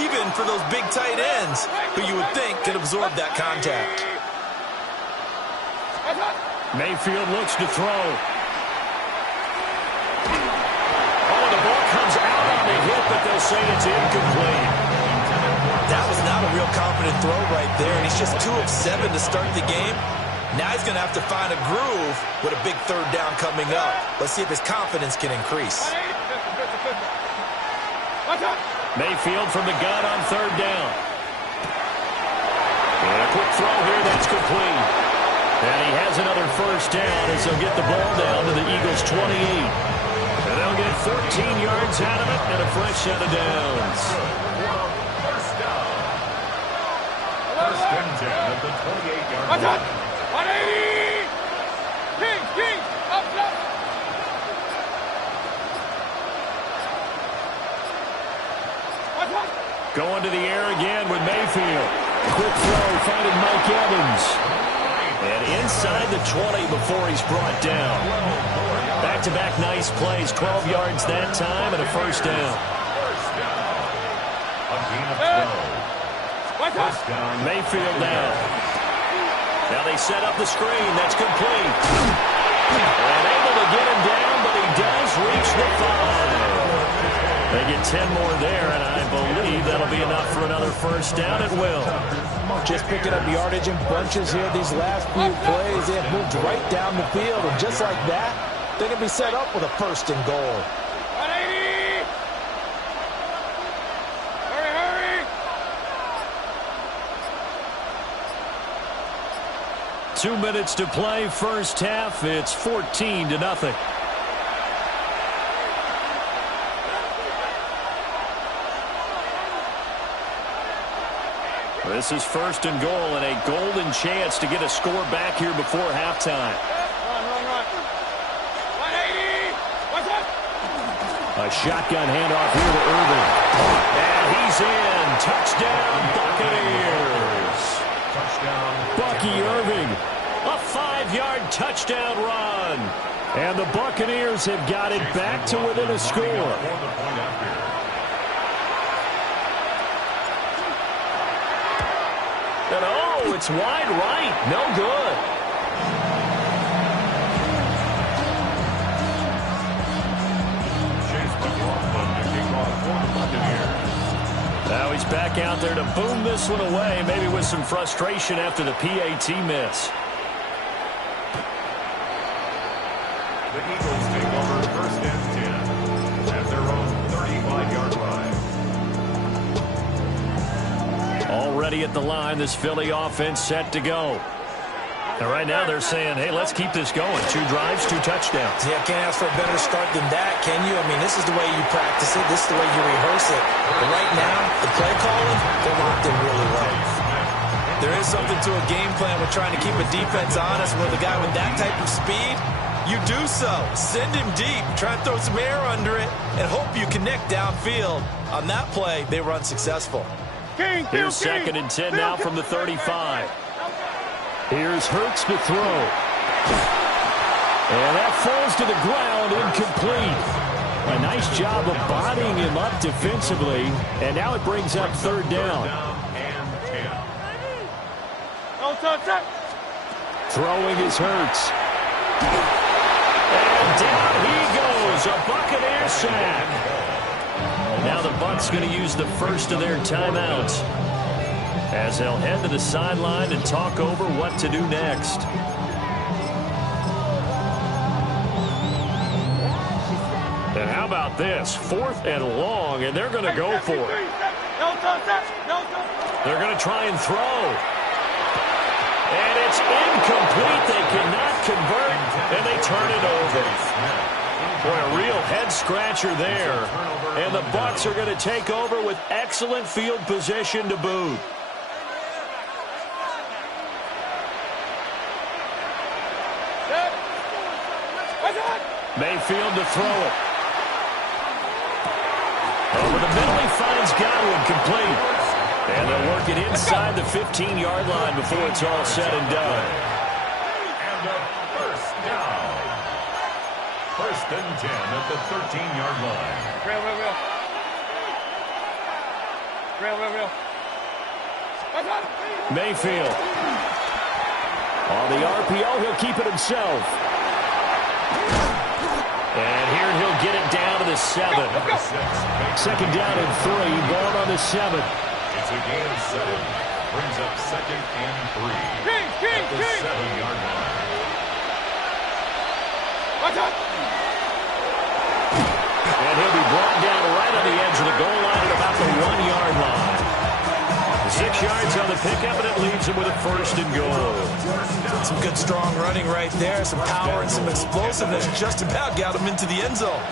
even for those big tight ends who you would think could absorb that contact. Mayfield looks to throw. Comes out on the hit, but they'll say it's incomplete. That was not a real confident throw right there, and he's just 2 of 7 to start the game. Now he's going to have to find a groove with a big 3rd down coming up. Let's see if his confidence can increase. Mayfield from the gun on 3rd down. And a quick throw here, that's complete. And he has another 1st down as they'll get the ball down to the Eagles' 28. And they'll get 14 yards out of it and a fresh set of downs. First down. 1st and 10 at the 28-yard line. 180! Kings, up. Going to the air again with Mayfield. Quick throw, finding Mike Evans. And inside the 20 before he's brought down. Back-to-back nice plays, 12 yards that time and a 1st down. A gain of 12. First down. Mayfield down. Now they set up the screen. That's complete. And able to get him down, but he does reach the 5. They get 10 more there, and I believe that'll be enough for another 1st down. It will. Just picking up yardage in bunches here these last few plays. They have moved right down the field, and just like that, they're going to be set up with a 1st and goal. 180! Hurry! 2 minutes to play, first half. It's 14-0. This is 1st and goal and a golden chance to get a score back here before halftime. Run. 180! What's up? A A shotgun handoff here to Irving. And he's in. Touchdown, Buccaneers. Touchdown. Bucky Irving. A 5-yard touchdown run. And the Buccaneers have got it back to within a score. And oh, it's wide right. No good. Now he's back out there to boom this one away, maybe with some frustration after the PAT miss. The Eagles take over first and 10 at their own 35-yard line. Already at the line, this Philly offense set to go. And right now they're saying, hey, let's keep this going. 2 drives, 2 touchdowns. Yeah, can't ask for a better start than that, can you? I mean, this is the way you practice it. This is the way you rehearse it. But right now, the play calling, they're locked in really well. There is something to a game plan with trying to keep a defense honest. With a guy with that type of speed, you do so. Send him deep, try and throw some air under it, and hope you connect downfield. On that play, they were unsuccessful. Here's second and 10 now from the 35. Here's Hurts to throw. And that falls to the ground, incomplete. A nice job of bodying him up defensively. And now it brings up third down. Throwing is Hurts. And down he goes. A Buccaneer sack. Now the Bucs going to use the first of their timeouts, as they'll head to the sideline and talk over what to do next. And how about this? 4th and long, and they're going to go for it. They're going to try and throw. And it's incomplete. They cannot convert, and they turn it over. Boy, a real head-scratcher there. And the Bucs are going to take over with excellent field position to boot. Mayfield to throw it. Over the middle, he finds Godwin, complete. And they'll work it inside the 15-yard line before it's all said and done. And a first down. First and 10 at the 13-yard line. Real. Mayfield. On the RPO, he'll keep it himself. And here he'll get it down to the 7. Second down and 3. Ball on the 7. It's a gain of 7. Brings up second and 3 at the 7-yard line. And he'll be brought down right on the edge of the goal line at about the 1-yard line. 6 yards on the pickup, and it leaves him with a first and goal. Some good, strong running right there. Some power and some explosiveness. Just about got him into the end zone.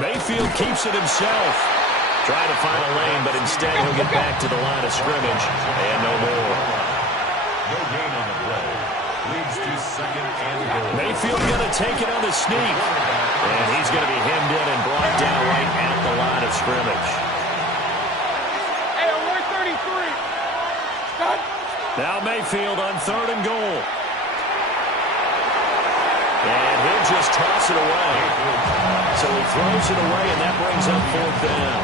Mayfield keeps it himself. Trying to find a lane, but instead he'll get back to the line of scrimmage. And no more. No gain on the play. Leads to second and goal. Mayfield going to take it on the sneak. And he's going to be hemmed in and brought down right at the line of scrimmage. Hey, we're 33. Stop. Now Mayfield on 3rd and goal. And he'll just toss it away. So he throws it away, and that brings up 4th down.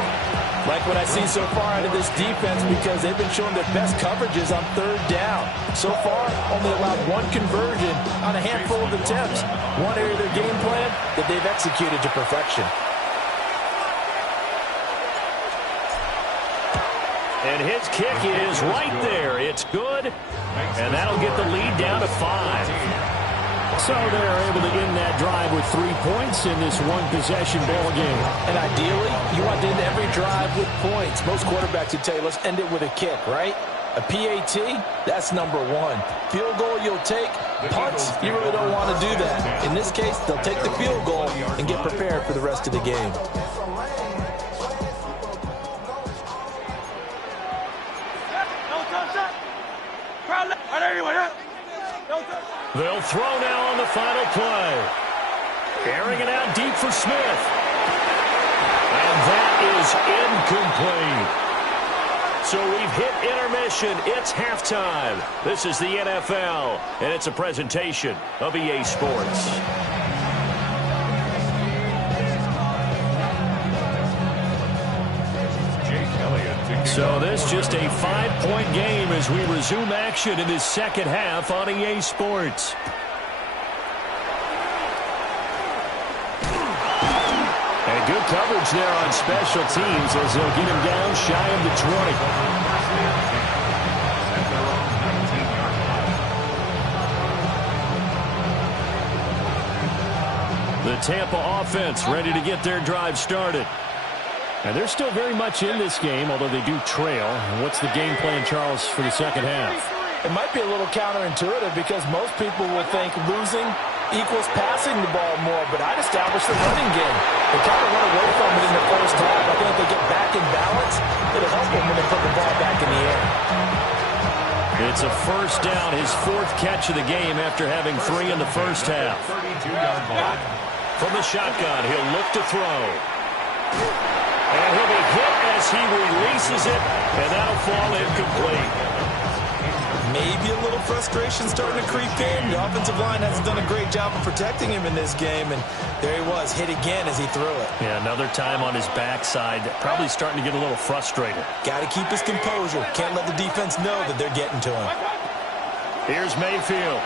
Like what I've seen so far out of this defense, because they've been showing their best coverages on 3rd down. So far, only allowed 1 conversion on a handful of attempts. One area of their game plan that they've executed to perfection. And his kick is right there. It's good, and that'll get the lead down to 5. So they're able to end that drive with 3 points in this one-possession ball game. And ideally, you want to end every drive with points. Most quarterbacks would tell you, let's end it with a kick, right? A PAT, that's number 1. Field goal you'll take. Punts, you really don't want to do that. In this case, they'll take the field goal and get prepared for the rest of the game. They'll throw now on the final play. Airing it out deep for Smith. And that is incomplete. So we've hit intermission. It's halftime. This is the NFL, and it's a presentation of EA Sports. So this just a 5-point game as we resume action in this second half on EA Sports. And good coverage there on special teams as they'll get him down shy of the 20. The Tampa offense ready to get their drive started. And they're still very much in this game, although they do trail. What's the game plan, Charles, for the second half? It might be a little counterintuitive because most people will think losing equals passing the ball more, but I'd establish the running game. They kind of went away from it in the first half. I think if they get back in balance, it'll help them when they put the ball back in the air. It's a first down, his 4th catch of the game after having 3 in the first half. From the shotgun, he'll look to throw. And he'll be hit as he releases it, and that'll fall incomplete. Maybe a little frustration starting to creep in. The offensive line hasn't done a great job of protecting him in this game, and there he was, hit again as he threw it. Yeah, another time on his backside, probably starting to get a little frustrated. Got to keep his composure. Can't let the defense know that they're getting to him. Here's Mayfield.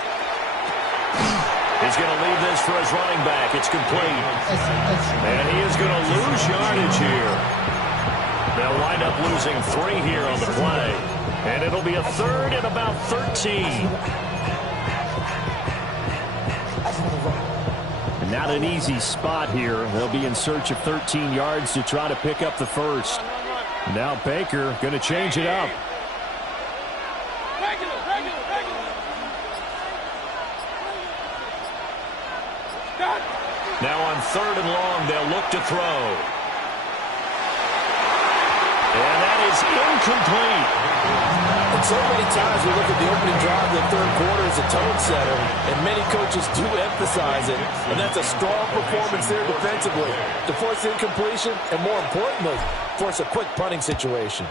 He's going to leave this for his running back. It's complete. And he is going to lose yardage here. They'll wind up losing 3 here on the play. And it'll be a 3rd and about 13. Not an easy spot here. They'll be in search of 13 yards to try to pick up the first. Now Baker going to change it up. Now on 3rd and long, they'll look to throw. And that is incomplete. And so many times we look at the opening drive of the 3rd quarter as a tone setter, and many coaches do emphasize it, and that's a strong performance there defensively to force incompletion and, more importantly, force a quick punting situation.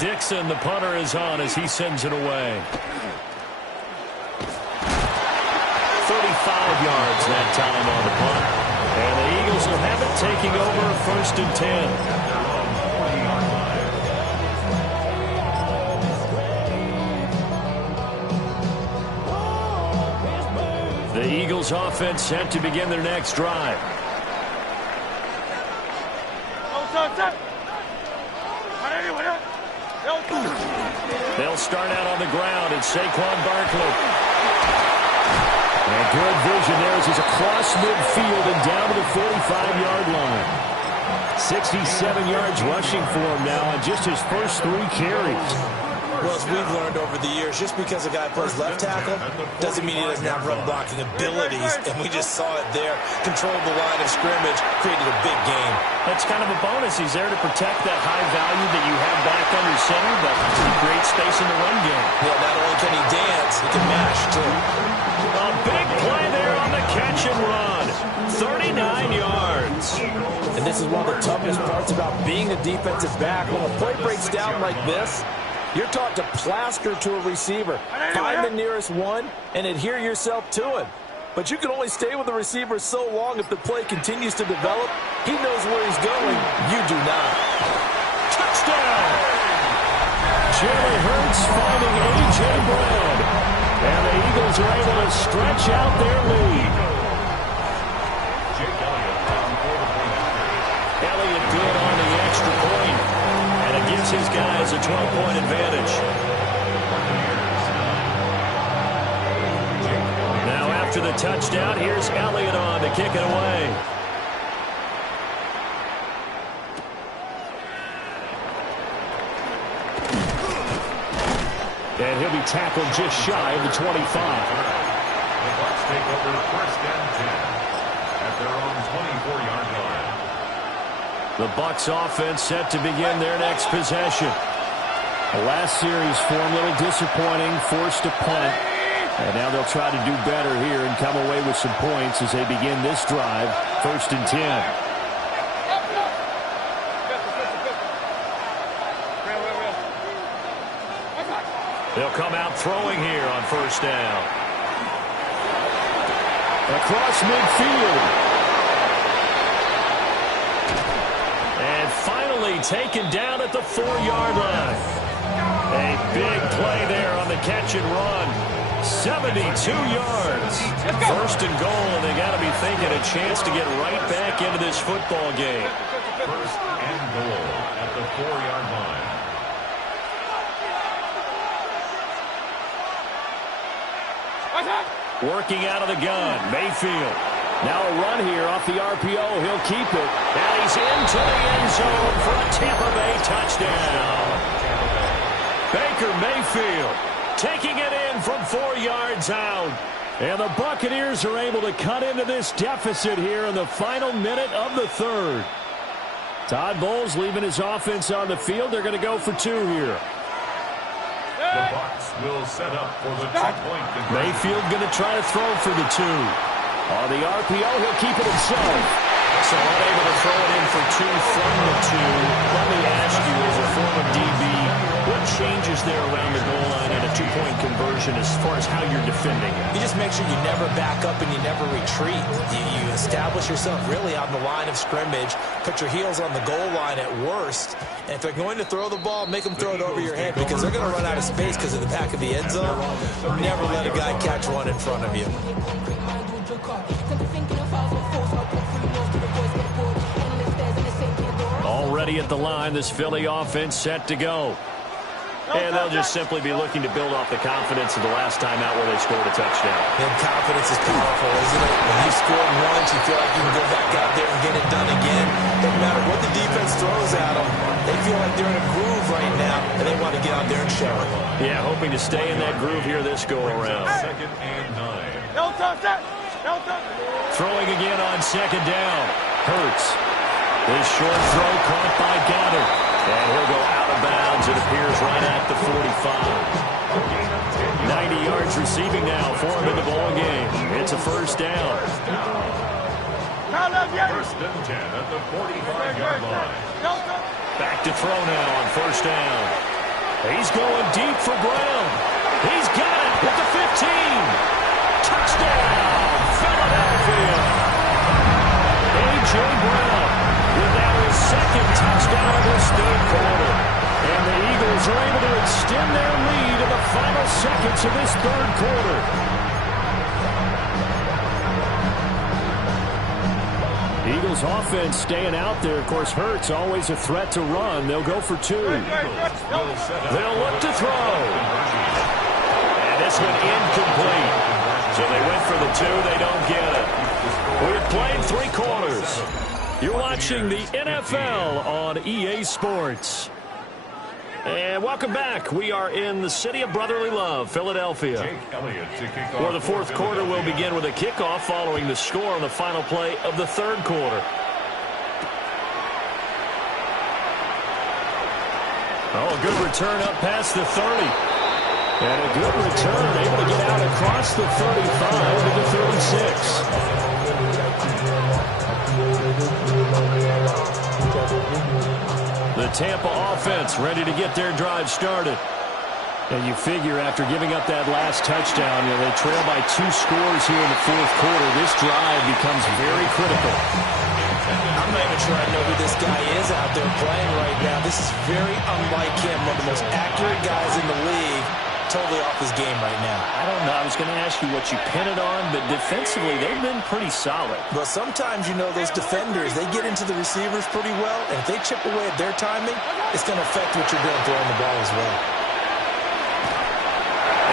Dixon, the punter, is on as he sends it away. 35 yards that time on the punt. And the Eagles will have it taking over 1st and 10. The Eagles offense set to begin their next drive. They'll start out on the ground, and Saquon Barkley. And good vision there as he's across midfield and down to the 45-yard line. 67 yards rushing for him now on just his first 3 carries. Well, as we've learned over the years, just because a guy plays left tackle doesn't mean he doesn't have run blocking abilities, and we just saw it there. Controlled the line of scrimmage, created a big game. That's kind of a bonus. He's there to protect that high value that you have back under center, but he creates space in the run game. Yeah, not only can he dance, he can mash, too. A big play there on the catch and run. 39 yards. And this is one of the toughest parts about being a defensive back. When a play breaks down like this, you're taught to plaster to a receiver. Find the nearest one and adhere yourself to him. But you can only stay with the receiver so long if the play continues to develop. He knows where he's going. You do not. Touchdown! Jalen Hurts finding A.J. Brown. And the Eagles are able to stretch out their lead. Elliott good on the extra point. And it gives his guys a 12-point advantage. Now after the touchdown, here's Elliott on to kick it away. And he'll be tackled just shy of the 25. The Bucs take over 1st and 10 at their own 24-yard line. The Bucs offense set to begin their next possession. The last series for him, a little disappointing, forced a punt. And now they'll try to do better here and come away with some points as they begin this drive. 1st and 10. They'll come out throwing here on 1st down. Across midfield. And finally taken down at the 4-yard line. A big play there on the catch and run. 72 yards. 1st and goal, and they got to be thinking a chance to get right back into this football game. 1st and goal at the 4-yard line. Working out of the gun, Mayfield. Now a run here off the RPO. He'll keep it. And he's into the end zone for a Tampa Bay touchdown. Baker Mayfield taking it in from 4 yards out. And the Buccaneers are able to cut into this deficit here in the final minute of the 3rd. Todd Bowles leaving his offense on the field. They're going to go for 2 here. The Bucs will set up for the 2-point conversion. Mayfield going to try to throw for the 2. On the RPO, he'll keep it himself. So unable to throw it in for 2 from the 2. Let me ask you, as a former DB, what changes there around the goal line in a 2-point conversion as far as how you're defending it? You just make sure you never back up and you never retreat. You establish yourself really on the line of scrimmage, put your heels on the goal line at worst, and if they're going to throw the ball, make them throw it over your head because they're going to run out of space because of the back of the end zone. Never let a guy catch one in front of you. Already at the line, this Philly offense set to go. And they'll just simply be looking to build off the confidence of the last time out where they scored a touchdown. And confidence is powerful, isn't it? When you score once, you feel like you can go back out there and get it done again. Doesn't matter what the defense throws at them. They feel like they're in a groove right now, and they want to get out there and show it. Yeah, hoping to stay in that groove here this go-around. 2nd and 9. No touch. Throwing again on 2nd down. Hurts. His short throw caught by Gettin. And he'll go out of bounds. It appears right at the 45. 90 yards receiving now for him in the ball game. It's a 1st down. 1st and 10 at the 45-yard line. Back to throw now on 1st down. He's going deep for Brown. He's got it at the 15. Touchdown, Philadelphia. A.J. Brown with now his 2nd touchdown of this 3rd quarter. And the Eagles are able to extend their lead in the final seconds of this 3rd quarter. Eagles offense staying out there. Of course, Hurts always a threat to run. They'll go for 2. They'll look to throw. And this one incomplete. So they went for the 2. They don't get it. We've played 3 quarters. You're watching the NFL on EA Sports. And welcome back. We are in the city of brotherly love, Philadelphia. Where the 4th quarter will begin with a kickoff following the score on the final play of the 3rd quarter. Oh, a good return up past the 30. And a good return, able to get out across the 35 to the 36. The Tampa offense ready to get their drive started. And you figure after giving up that last touchdown, they trail by 2 scores here in the 4th quarter. This drive becomes very critical. I'm not even sure I know who this guy is out there playing right now. This is very unlike him, one of the most accurate guys in the league. Totally off his game right now. I don't know. I was going to ask you what you pin it on, but defensively, they've been pretty solid. Well, sometimes, those defenders, they get into the receivers pretty well, and if they chip away at their timing, it's going to affect what you're doing throwing the ball as well.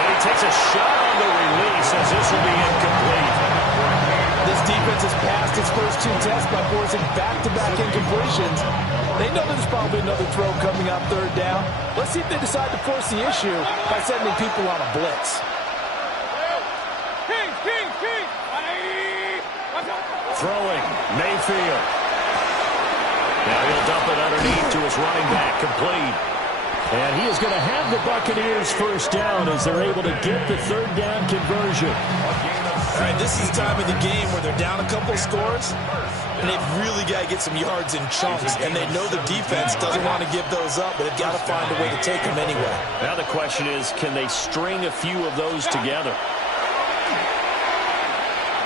And he takes a shot on the release as this will be incomplete. This defense has passed its first 2 tests by forcing back-to-back incompletions. They know there's probably another throw coming on 3rd down. Let's see if they decide to force the issue by sending people on a blitz. Throwing, Mayfield. Now he'll dump it underneath to his running back, complete. And he is going to have the Buccaneers first down as they're able to get the third down conversion. All right, this is the time of the game where they're down a couple scores, and they've really got to get some yards in chunks, and they know the defense doesn't want to give those up, but they've got to find a way to take them anyway. Now the question is, can they string a few of those together?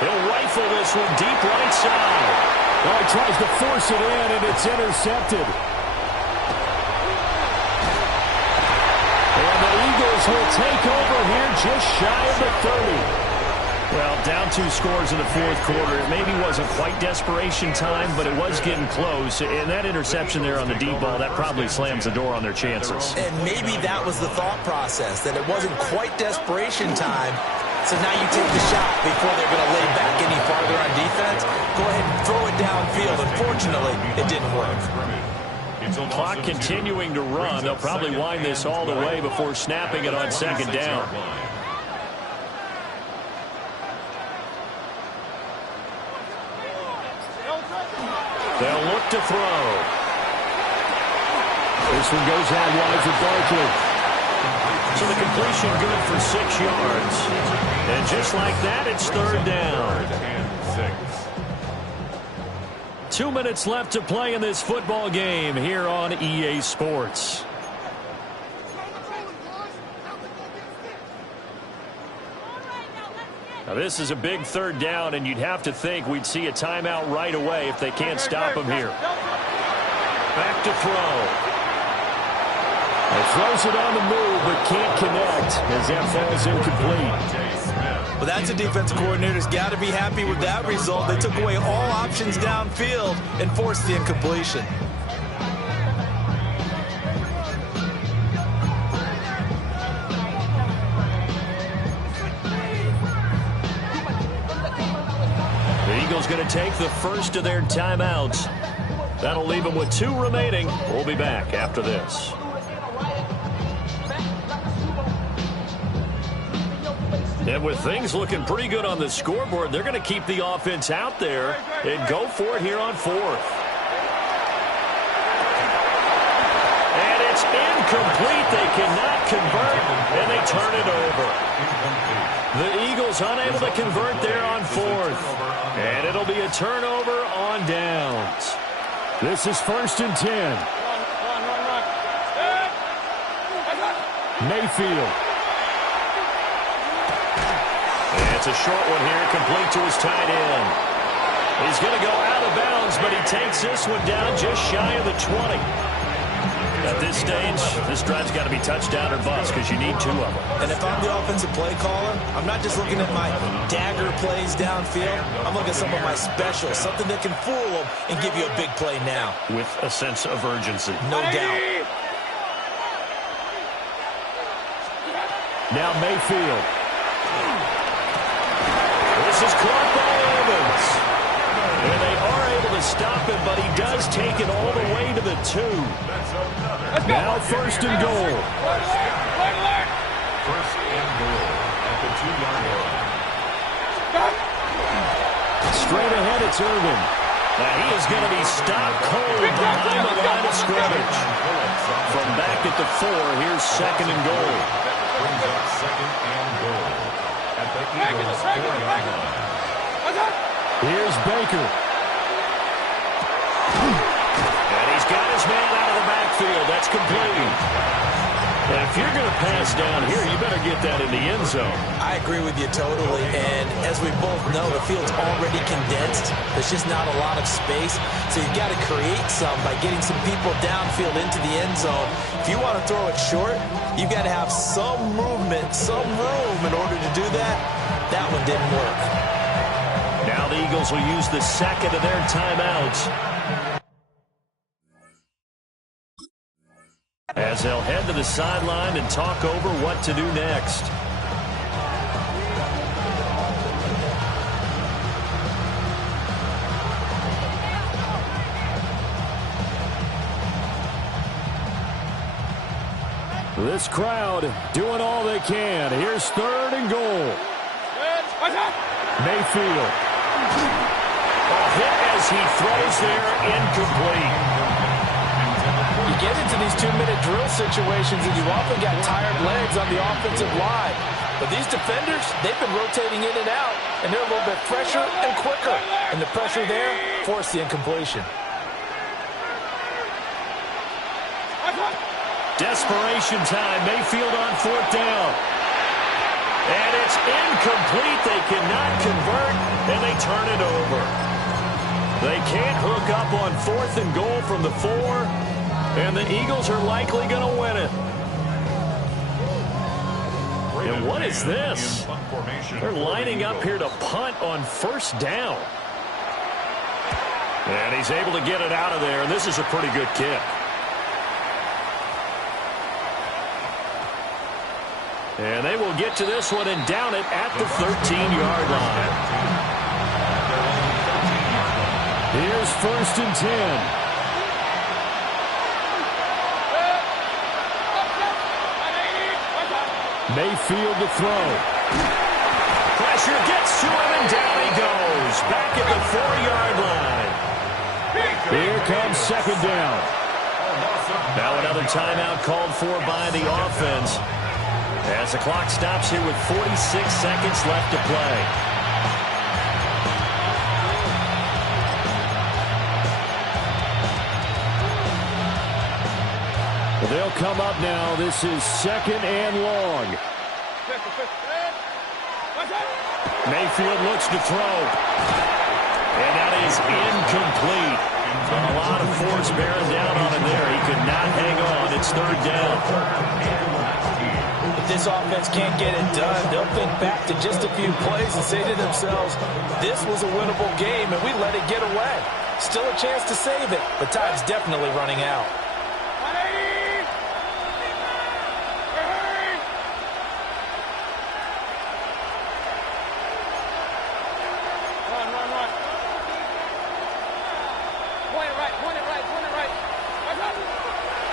He'll rifle this one deep right side. Oh, he tries to force it in, and it's intercepted. And the Eagles will take over here just shy of the 30. Well, down 2 scores in the fourth quarter. It maybe wasn't quite desperation time, but it was getting close. And that interception there on the deep ball, that probably slams the door on their chances. And maybe that was the thought process, that it wasn't quite desperation time. So now you take the shot before they're going to lay back any farther on defense. Go ahead and throw it downfield. Unfortunately, it didn't work. Clock continuing to run. They'll probably wind this all the way before snapping it on second down. They'll look to throw. This one goes out wide for Barkley. So the completion good for 6 yards. And just like that, it's third down. 2 minutes left to play in this football game here on EA Sports. Now this is a big third down, and you'd have to think we'd see a timeout right away if they can't stop him here. Back to throw. He throws it on the move, but can't connect as that falls incomplete. Well, that's a defense coordinator's got to be happy with that result. They took away all options downfield and forced the incompletion. Eagles going to take the first of their timeouts. That'll leave them with 2 remaining. We'll be back after this. And with things looking pretty good on the scoreboard, they're going to keep the offense out there and go for it here on 4th. And it's incomplete. They cannot convert, and they turn it over. The Eagles unable to convert there on 4th. And it'll be a turnover on downs. This is 1st and 10. Mayfield. And it's a short one here, complete to his tight end. He's going to go out of bounds, but he takes this one down just shy of the 20. At this stage, this drive's got to be touchdown or bust because you need 2 of them. And if I'm the offensive play caller, I'm not just looking at my dagger plays downfield. I'm looking at some of my specials, something that can fool them and give you a big play now. With a sense of urgency. No doubt. Now Mayfield. This is caught by Evans. And they are able to stop him, but he does take it all the way to the 2. Now 1st and goal. First and goal at the 2-yard line. Straight ahead, it's Irvin. Now he is going to be stopped cold behind the line of scrimmage. From back at the 4, here's 2nd and goal. Brings up 2nd and goal at the Eagles' 4-yard line. Here's Baker. And he's got his man out of the backfield. That's complete. And if you're going to pass down here, you better get that in the end zone. I agree with you totally. And as we both know, the field's already condensed. There's just not a lot of space. So you've got to create some by getting some people downfield into the end zone. If you want to throw it short, you've got to have some movement, some room in order to do that. That one didn't work. Now the Eagles will use the 2nd of their timeouts. As they'll head to the sideline and talk over what to do next. This crowd doing all they can. Here's 3rd and goal. Mayfield. A hit as he throws there, incomplete. You get into these 2-minute drill situations, and you've often got tired legs on the offensive line. But these defenders, they've been rotating in and out, and they're a little bit fresher and quicker. And the pressure there forced the incompletion. Desperation time. Mayfield on 4th down. And it's incomplete. They cannot convert, and they turn it over. They can't hook up on 4th and goal from the 4, and the Eagles are likely going to win it. And what is this? They're lining up here to punt on 1st down. And he's able to get it out of there, and this is a pretty good kick. And they will get to this one and down it at the 13-yard line. Here's 1st and 10. Mayfield to throw. Pressure gets to him, and down he goes. Back at the 4-yard line. Here comes 2nd down. Now another timeout called for by the offense, as the clock stops here with 46 seconds left to play. Well, they'll come up now. This is 2nd and long. Mayfield looks to throw. And that is incomplete. A lot of force bearing down on him there. He could not hang on. It's 3rd down. If this offense can't get it done, they'll think back to just a few plays and say to themselves, this was a winnable game and we let it get away. Still a chance to save it, but time's definitely running out.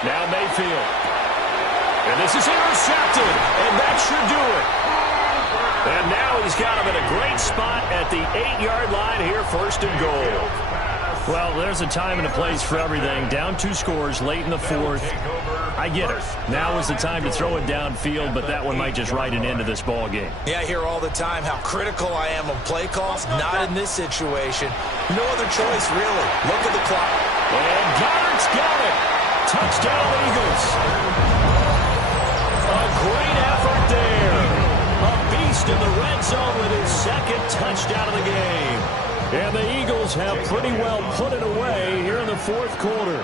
Now Mayfield. And this is intercepted, and that should do it. And now he's got him in a great spot at the 8-yard line here, 1st and goal. Well, there's a time and a place for everything. Down 2 scores late in the 4th. I get it. Now is the time to throw it downfield, but that one might just write an end to this ball game. Yeah, I hear all the time how critical I am of play calls. Not in this situation. No other choice, really. Look at the clock. And Goddard's got it. Touchdown, Eagles. A great effort there. A beast in the red zone with his 2nd touchdown of the game. And the Eagles have pretty well put it away here in the 4th quarter.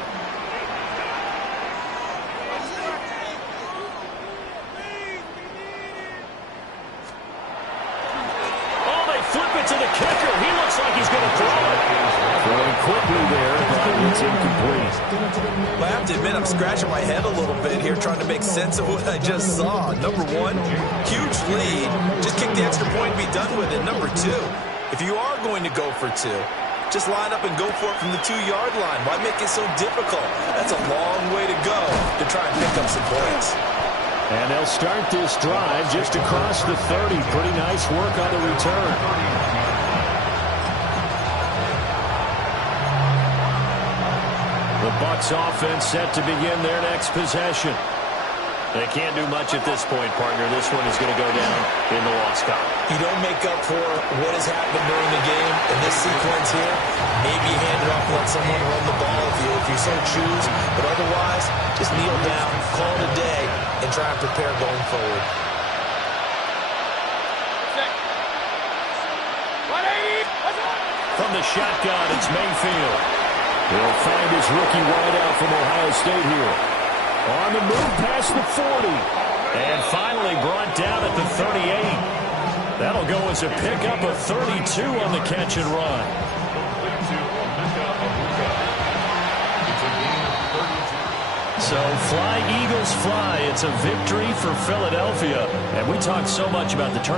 Oh, they flip it to the kicker. He looks like he's going to throw it. Throwing quickly there, but it's incomplete. Well, I have to admit, I'm scratching my head a little bit here trying to make sense of what I just saw. Number 1, huge lead. Just kick the extra point and be done with it. Number 2, if you are going to go for 2, just line up and go for it from the 2-yard line. Why make it so difficult? That's a long way to go to try and pick up some points. And they'll start this drive just across the 30. Pretty nice work on the return. The Bucs offense set to begin their next possession. They can't do much at this point, partner. This one is going to go down in the loss column. You don't make up for what has happened during the game in this sequence here. Maybe you hand it off and let someone run the ball if you so choose. But otherwise, just kneel down, call it a day, and try and prepare going forward. From the shotgun, it's Mayfield. He'll find his rookie wideout from Ohio State here. On the move past the 40. And finally brought down at the 38. That'll go as a pickup of 32 on the catch and run. So fly, Eagles, fly. It's a victory for Philadelphia. And we talked so much about the turnover.